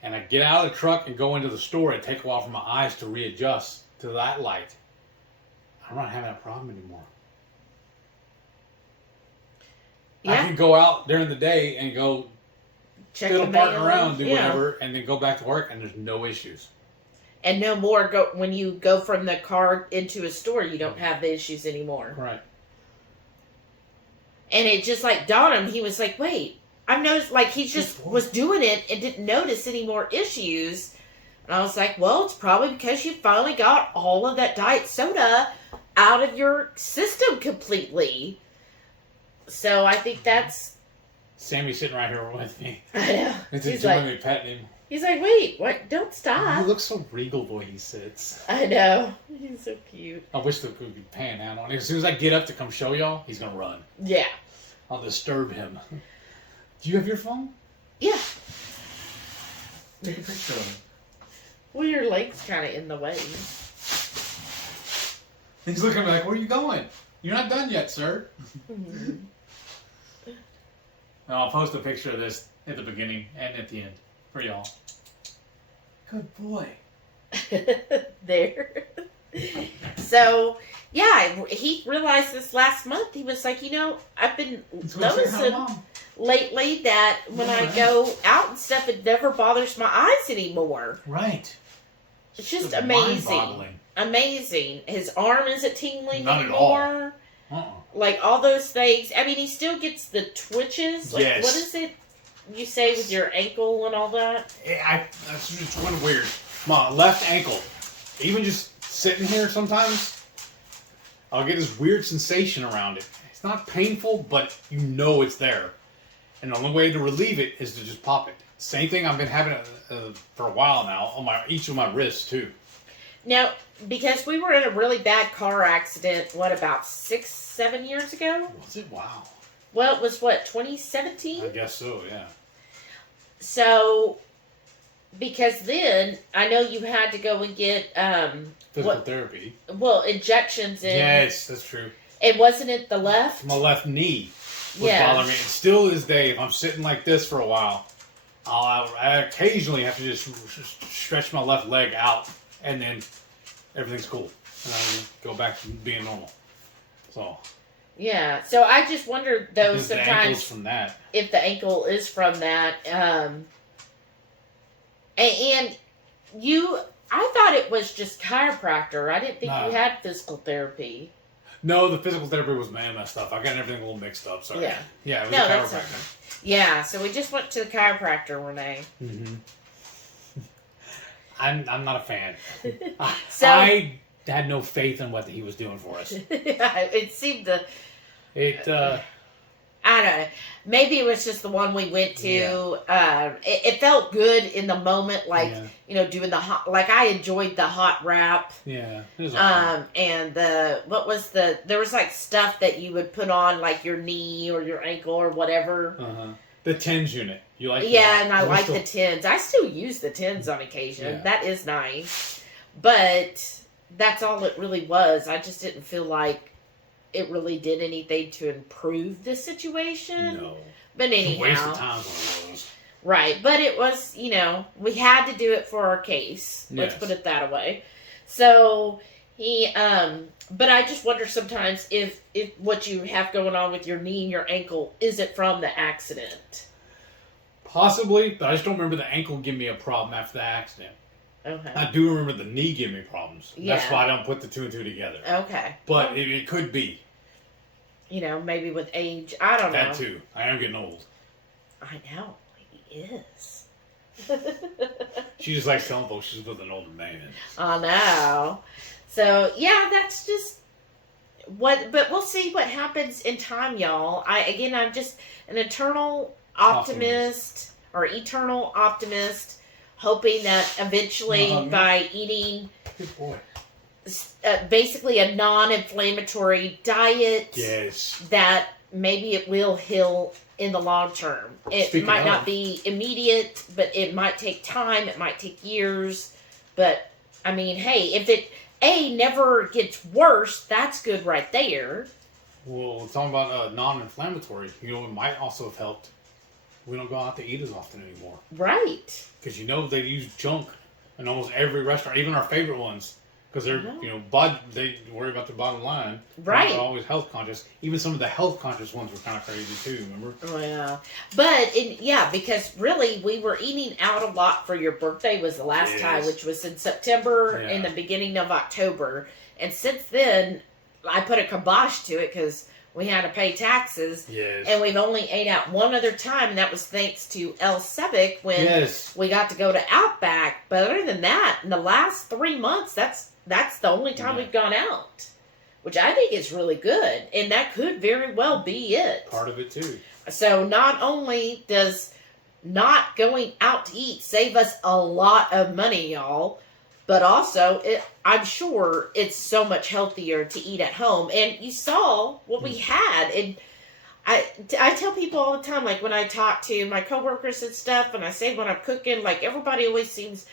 and I get out of the truck and go into the store, it'd take a while for my eyes to readjust to that light. I'm not having that problem anymore. Yeah. I can go out during the day and go fiddle park around, do whatever, and then go back to work, and there's no issues. And no more when you go from the car into a store, you don't have the issues anymore. Right. And it just dawned on him, he was like, wait, I've noticed, he just was doing it and didn't notice any more issues. And I was like, well, it's probably because you finally got all of that diet soda out of your system completely. So I think that's... Sammy's sitting right here with me. I know. It's enjoying me petting him. He's like, wait, what? Don't stop. He looks so regal the way he sits. I know. He's so cute. I wish we could pan out on him. As soon as I get up to come show y'all, he's going to run. Yeah. I'll disturb him. Do you have your phone? Yeah. Take a picture of him. Well, your leg's kind of in the way. He's looking at me like, where are you going? You're not done yet, sir. I'll post a picture of this at the beginning and at the end for y'all. Good boy. There. So, yeah, he realized this last month. He was like, I've been noticing lately that when I go out and stuff, it never bothers my eyes anymore. Right. It's just amazing. Amazing. His arm isn't tingling Not anymore. At all. Like, all those things. I mean, he still gets the twitches. Like, yes. What is it you say with your ankle and all that? That's just one weird. My left ankle. Even just sitting here sometimes, I'll get this weird sensation around it. It's not painful, but it's there. And the only way to relieve it is to just pop it. Same thing I've been having for a while now on each of my wrists too. Now, because we were in a really bad car accident, about 6-7 years ago? Was it? Wow. Well, it was 2017? I guess so, yeah. So, because then, I know you had to go and get... physical therapy. Well, injections in... Yes, that's true. And wasn't it the left? My left knee was bothering me. It still is, Dave. If I'm sitting like this for a while, I occasionally have to just stretch my left leg out, and then everything's cool. And I go back to being normal. So... Yeah, so I just wondered, though, sometimes the ankle's from that. If the ankle is from that. And you, I thought it was just chiropractor. I didn't think you had physical therapy. No, the physical therapy was my stuff. I got everything a little mixed up. Sorry. Yeah, it was a chiropractor. Yeah, so we just went to the chiropractor, Renee. Mm-hmm. I'm not a fan. I had no faith in what he was doing for us. It seemed to... I don't know. Maybe it was just the one we went to. Yeah. It felt good in the moment, doing the hot... Like, I enjoyed the hot wrap. Yeah. It was and there was, stuff that you would put on, your knee or your ankle or whatever. Uh-huh. The TENS unit. You like that? Yeah, and I like the TENS. I still use the TENS on occasion. Yeah. That is nice. But... that's all it really was. I just didn't feel like it really did anything to improve the situation. No. But anyhow. It's a waste of time one of those. Right. But it was, we had to do it for our case. Let's put it that way. So, but I just wonder sometimes if what you have going on with your knee and your ankle, is it from the accident? Possibly, but I just don't remember the ankle giving me a problem after the accident. Okay. I do remember the knee gave me problems. Yeah. That's why I don't put the 2 and 2 together. Okay. But Well, it could be. you know, maybe with age. I don't know. That too. I am getting old. I know. He is. She just likes telling folks she's with an older man. I know. So, yeah, that's just what, but we'll see what happens in time, y'all. I'm just an eternal optimist or eternal optimist, hoping that eventually by eating Good boy. Basically a non-inflammatory diet, Yes. that maybe it will heal in the long term. It might not be immediate, but it might take time. It might take years. But, I mean, hey, if it, never gets worse, that's good right there. Well, we're talking about non-inflammatory. You know, it might also have helped. We don't go out to eat as often anymore. Right. Because you know they use junk in almost every restaurant, even our favorite ones. Because they're, they worry about their bottom line. Right. They're always health conscious. Even some of the health conscious ones were kind of crazy too, remember? Oh, yeah. But, because really we were eating out a lot for your birthday was the last time, which was in September and the beginning of October. And since then, I put a kibosh to it because we had to pay taxes. Yes. And we've only ate out one other time, and that was thanks to El Sevic when we got to go to Outback. But other than that, in the last 3 months, that's the only time we've gone out, which I think is really good. And that could very well be it. Part of it, too. So not only does not going out to eat save us a lot of money, y'all, but also I'm sure it's so much healthier to eat at home. And you saw what we had. And I tell people all the time, like when I talk to my coworkers and stuff, and I say when I'm cooking, like everybody always seems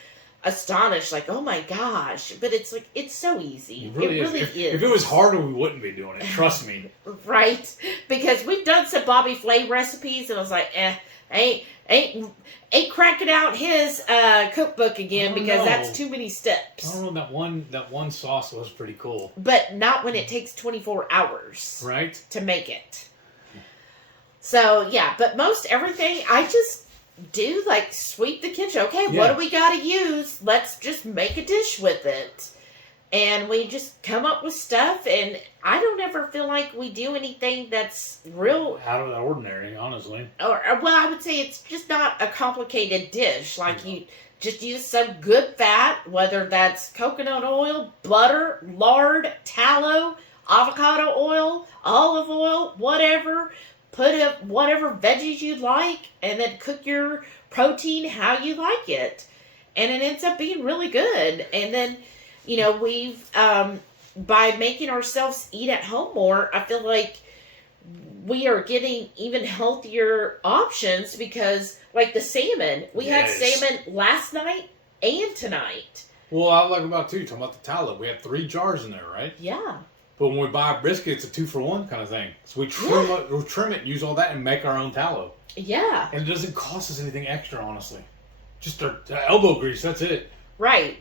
astonished, like, oh my gosh. But it's like, it's so easy. It really is. If it was harder, we wouldn't be doing it. Trust me. Right? Because we've done some Bobby Flay recipes, and I was like, ain't cracking out his cookbook again because that's too many steps. I don't know, that one sauce was pretty cool. But not when it takes 24 hours. Right? To make it. So, yeah, but most everything, I just do, like, sweep the kitchen. Okay, what do we got to use? Let's just make a dish with it. And we just come up with stuff, and I don't ever feel like we do anything that's real out of the ordinary, honestly. Or well, I would say it's just not a complicated dish. Like you just use some good fat, whether that's coconut oil, butter, lard, tallow, avocado oil, olive oil, whatever. Put up whatever veggies you like, and then cook your protein how you like it. And it ends up being really good. And then, we've, by making ourselves eat at home more, I feel like we are getting even healthier options because, like the salmon, we had salmon last night and tonight. Well, I like about too, talking about the tallow. We had 3 jars in there, right? Yeah. But when we buy a brisket, it's a 2-for-1 kind of thing. So we trim it, use all that, and make our own tallow. Yeah. And it doesn't cost us anything extra, honestly. Just our elbow grease, that's it. Right.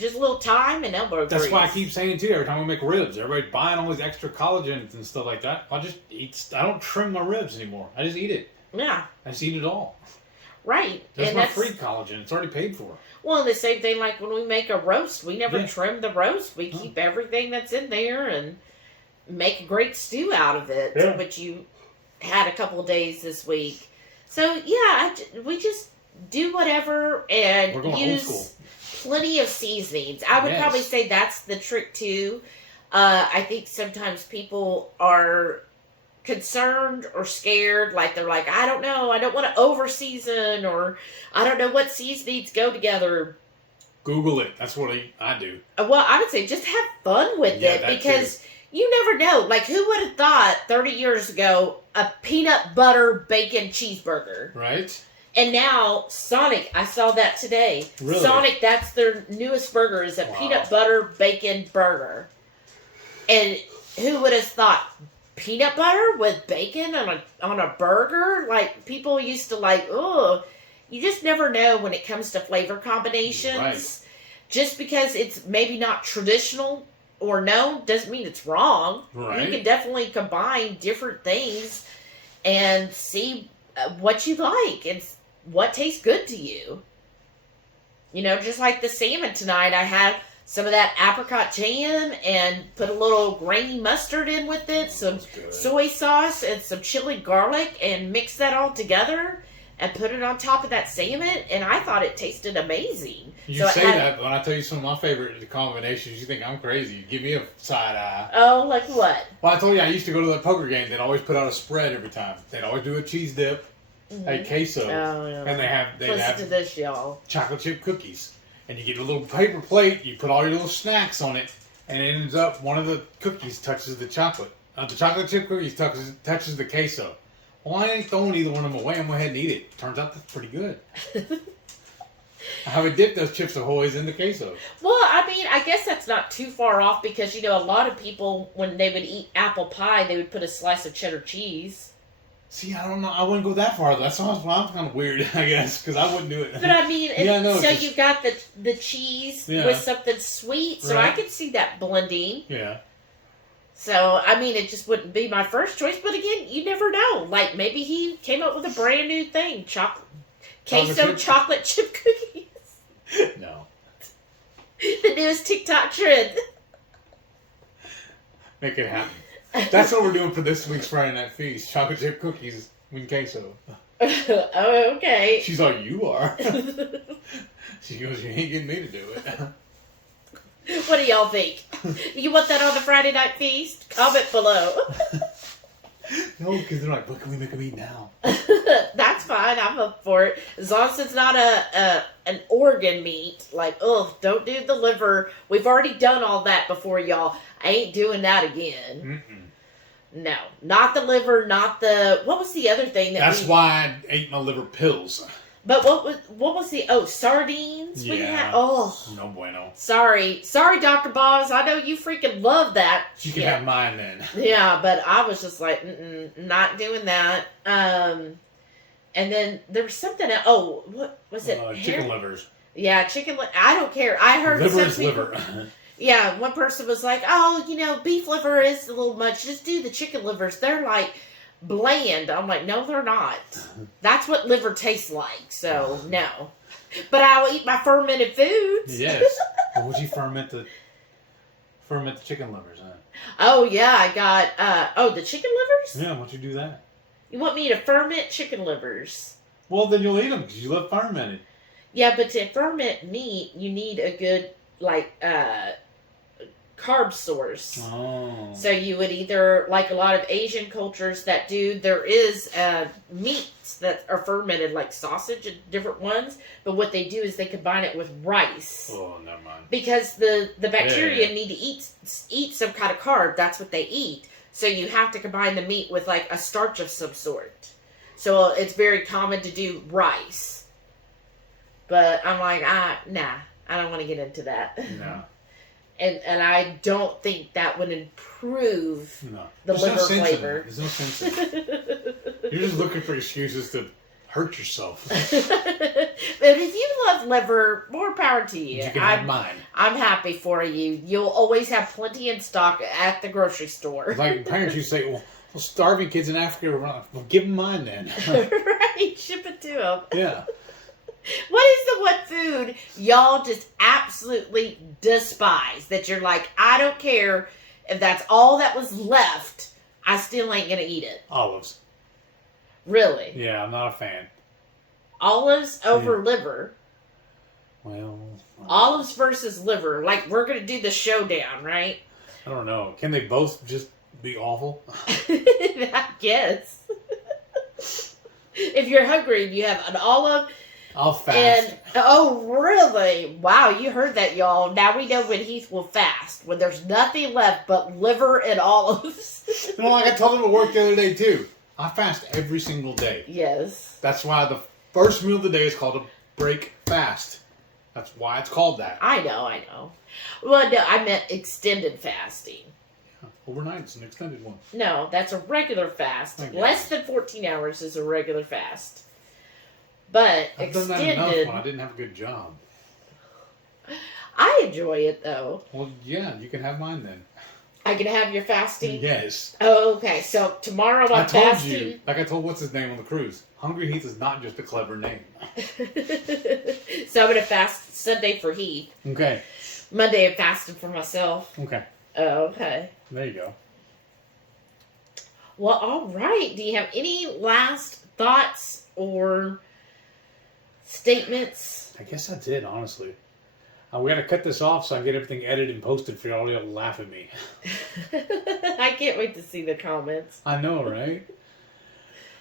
Just a little thyme and elbow grease. That's why I keep saying, too, every time we make ribs, everybody's buying all these extra collagens and stuff like that. I don't trim my ribs anymore. I just eat it. Yeah. I just eat it all. Right. That's my free collagen. It's already paid for. Well, the same thing like when we make a roast. We never trim the roast. We keep everything that's in there and make a great stew out of it, which you had a couple of days this week. So, yeah, we just do whatever and use plenty of seasonings. I would probably say that's the trick, too. I think sometimes people are concerned or scared, like they're like, I don't know, I don't want to over season, or I don't know what seasonings go together. Google it. That's what I do. Well, I would say just have fun with it because you never know. Like, who would have thought 30 years ago a peanut butter bacon cheeseburger? Right. And now Sonic, I saw that today. Really? Sonic, that's their newest burger, is a peanut butter bacon burger. And who would have thought peanut butter with bacon on a burger? Like, people used to like, oh, you just never know when it comes to flavor combinations. Right. Just because it's maybe not traditional or known doesn't mean it's wrong. Right. You can definitely combine different things and see what you like and what tastes good to you. just like the salmon tonight, I had some of that apricot jam and put a little grainy mustard in with it, some soy sauce and some chili garlic, and mixed that all together and put it on top of that salmon, and I thought it tasted amazing. You that, but when I tell you some of my favorite combinations, you think I'm crazy. You give me a side eye. Oh, like what? Well, I told you I used to go to the poker game. They'd always put out a spread every time. They'd always do a cheese dip, a queso, and they'd have Listen to this, y'all. chocolate chip cookies. And you get a little paper plate, you put all your little snacks on it, and it ends up one of the cookies touches the chocolate. The chocolate chip cookies touches the queso. Well, I ain't throwing either one of them away. I'm going to go ahead and eat it. Turns out that's pretty good. I would dip those Chips Ahoy's in the queso. Well, I mean, I guess that's not too far off because, a lot of people, when they would eat apple pie, they would put a slice of cheddar cheese. See, I don't know. I wouldn't go that far. That sounds kind of weird, I guess, because I wouldn't do it. But I mean, you got the cheese with something sweet, so I could see that blending. Yeah. So, I mean, it just wouldn't be my first choice. But again, you never know. Like, maybe he came up with a brand new thing. Queso chocolate chip cookies. No. The newest TikTok trend. Make it happen. That's what we're doing for this week's Friday Night Feast. Chocolate chip cookies with queso. Oh, okay. She's like, you are. She goes, you ain't getting me to do it. What do y'all think? You want that on the Friday Night Feast? Comment below. No, because they're like, what can we make them eat now? That's fine. I'm up for it. As long as it's not an organ meat. Like, don't do the liver. We've already done all that before, y'all. I ain't doing that again. Mm-mm. No. Not the liver, not the... What was the other thing that That's why I ate my liver pills. But what was the... Oh, sardines? Yeah. Oh. No bueno. Sorry, Dr. Boz. I know you freaking love that. You can have mine then. Yeah, but I was just like, not doing that. And then there was something else. Oh, what was it? Chicken livers. Yeah, chicken I don't care. I heard liver is liver. Yeah, one person was like, beef liver is a little much. Just do the chicken livers. They're like bland. I'm like, no, they're not. That's what liver tastes like. So, no. But I'll eat my fermented foods. Yes. What would you ferment the chicken livers, huh? Oh, yeah, I got, the chicken livers? Yeah, why don't you do that? You want me to ferment chicken livers? Well, then you'll eat them because you love fermented. Yeah, but to ferment meat, you need a good, carb source. Oh. So you would either, like a lot of Asian cultures that do, there is meats that are fermented, like sausage and different ones, but what they do is they combine it with rice. Oh, never mind. Because the bacteria need to eat some kind of carb. That's what they eat. So you have to combine the meat with like a starch of some sort. So it's very common to do rice. But I'm like, nah, I don't want to get into that. No. And I don't think that would improve the There's liver no sense flavor. There's no sense in it. You're just looking for excuses to hurt yourself. But if you love liver, more power to you. You can have mine. I'm happy for you. You'll always have plenty in stock at the grocery store. Like parents, you say, well, starving kids in Africa, well, give them mine then. Right, ship it to them. Yeah. What is the one food y'all just absolutely despise? That you're like, I don't care if that's all that was left, I still ain't gonna eat it. Olives. Really? Yeah, I'm not a fan. Olives over liver. Well. Olives versus liver. Like, we're gonna do the showdown, right? I don't know. Can they both just be awful? I guess. If you're hungry and you have an olive... I'll fast. And, oh, really? Wow, you heard that, y'all. Now we know when Heath will fast. When there's nothing left but liver and olives. Like I told him at work the other day, too. I fast every single day. Yes. That's why the first meal of the day is called a break fast. That's why it's called that. I know. Well, no, I meant extended fasting. Yeah, overnight, it's an extended one. No, that's a regular fast. Less than 14 hours is a regular fast. But I've extended... done that enough when I didn't have a good job. I enjoy it, though. Well, yeah, you can have mine then. I can have your fasting? Yes. Oh, okay. So tomorrow I I'm told fasting. you, like I told what's his name on the cruise, HungryHeath is not just a clever name. So I'm going to fast Sunday for Heath. Okay. Monday I'm fasting for myself. Okay. Oh, okay. There you go. Well, all right. Do you have any last thoughts or statements? I guess that's it, honestly. We got to cut this off so I get everything edited and posted for y'all to laugh at me. I can't wait to see the comments. I know, right?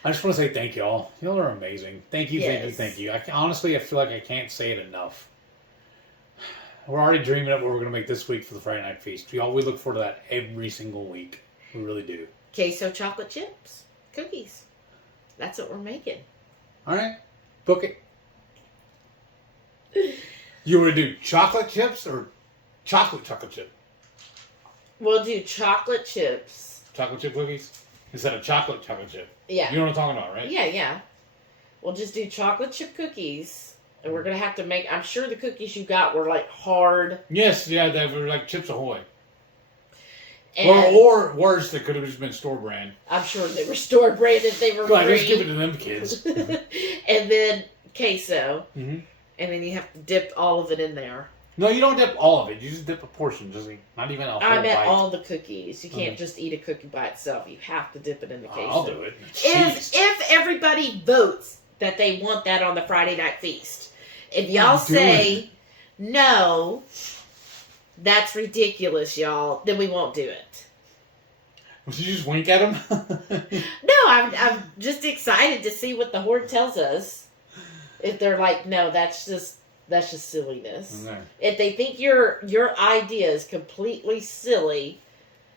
I just want to say thank y'all. Y'all are amazing. Thank you, Yes. thank you, thank you. Honestly, I feel like I can't say it enough. We're already dreaming up what we're going to make this week for the Friday Night Feast. Y'all, we look forward to that every single week. We really do. Queso chocolate chips. Cookies. That's what we're making. All right. Book it. You want to do chocolate chips or chocolate chip? We'll do chocolate chips. Chocolate chip cookies? Instead of chocolate chip. Yeah. You know what I'm talking about, right? Yeah. We'll just do chocolate chip cookies. And we're going to have to make... I'm sure the cookies you got were like hard. Yes, yeah, they were like Chips Ahoy. And Or worse, they could have just been store brand. I'm sure they were store branded. They were Right, free. just give it to them kids. And then queso. Mm-hmm. And then you have to dip all of it in there. No, you don't dip all of it. You just dip a portion. Just like, not even a whole I meant bite. all the cookies. You can't just eat a cookie by itself. You have to dip it in the queso. I'll do it. If everybody votes that they want that on the Friday Night Feast. If y'all say, no, that's ridiculous, y'all, then we won't do it. Would you just wink at them? No, I'm just excited to see what the Horde tells us. If they're like, no, that's just silliness. Okay. If they think your idea is completely silly,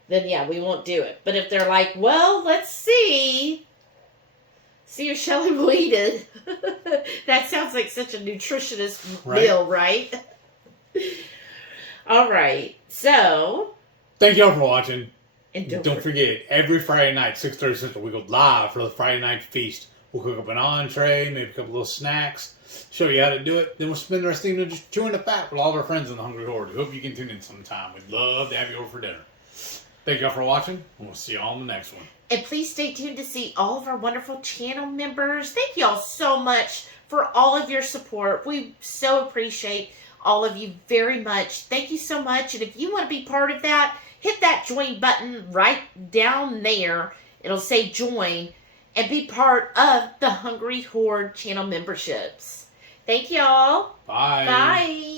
then yeah, we won't do it. But if they're like, well, let's see if Shelly will eat it. That sounds like such a nutritionist meal, right? All right. So, thank y'all for watching. and Don't forget, every Friday night, 6:30 Central, we go live for the Friday Night Feast. We'll cook up an entree, maybe a couple little snacks, show you how to do it. Then we'll spend the rest of the evening just chewing the fat with all of our friends in the Hungry Horde. We hope you can tune in sometime. We'd love to have you over for dinner. Thank y'all for watching, and we'll see y'all in the next one. And please stay tuned to see all of our wonderful channel members. Thank y'all so much for all of your support. We so appreciate all of you very much. Thank you so much. And if you want to be part of that, hit that join button right down there. It'll say join. And be part of the Hungry Horde channel memberships. Thank y'all. Bye. Bye.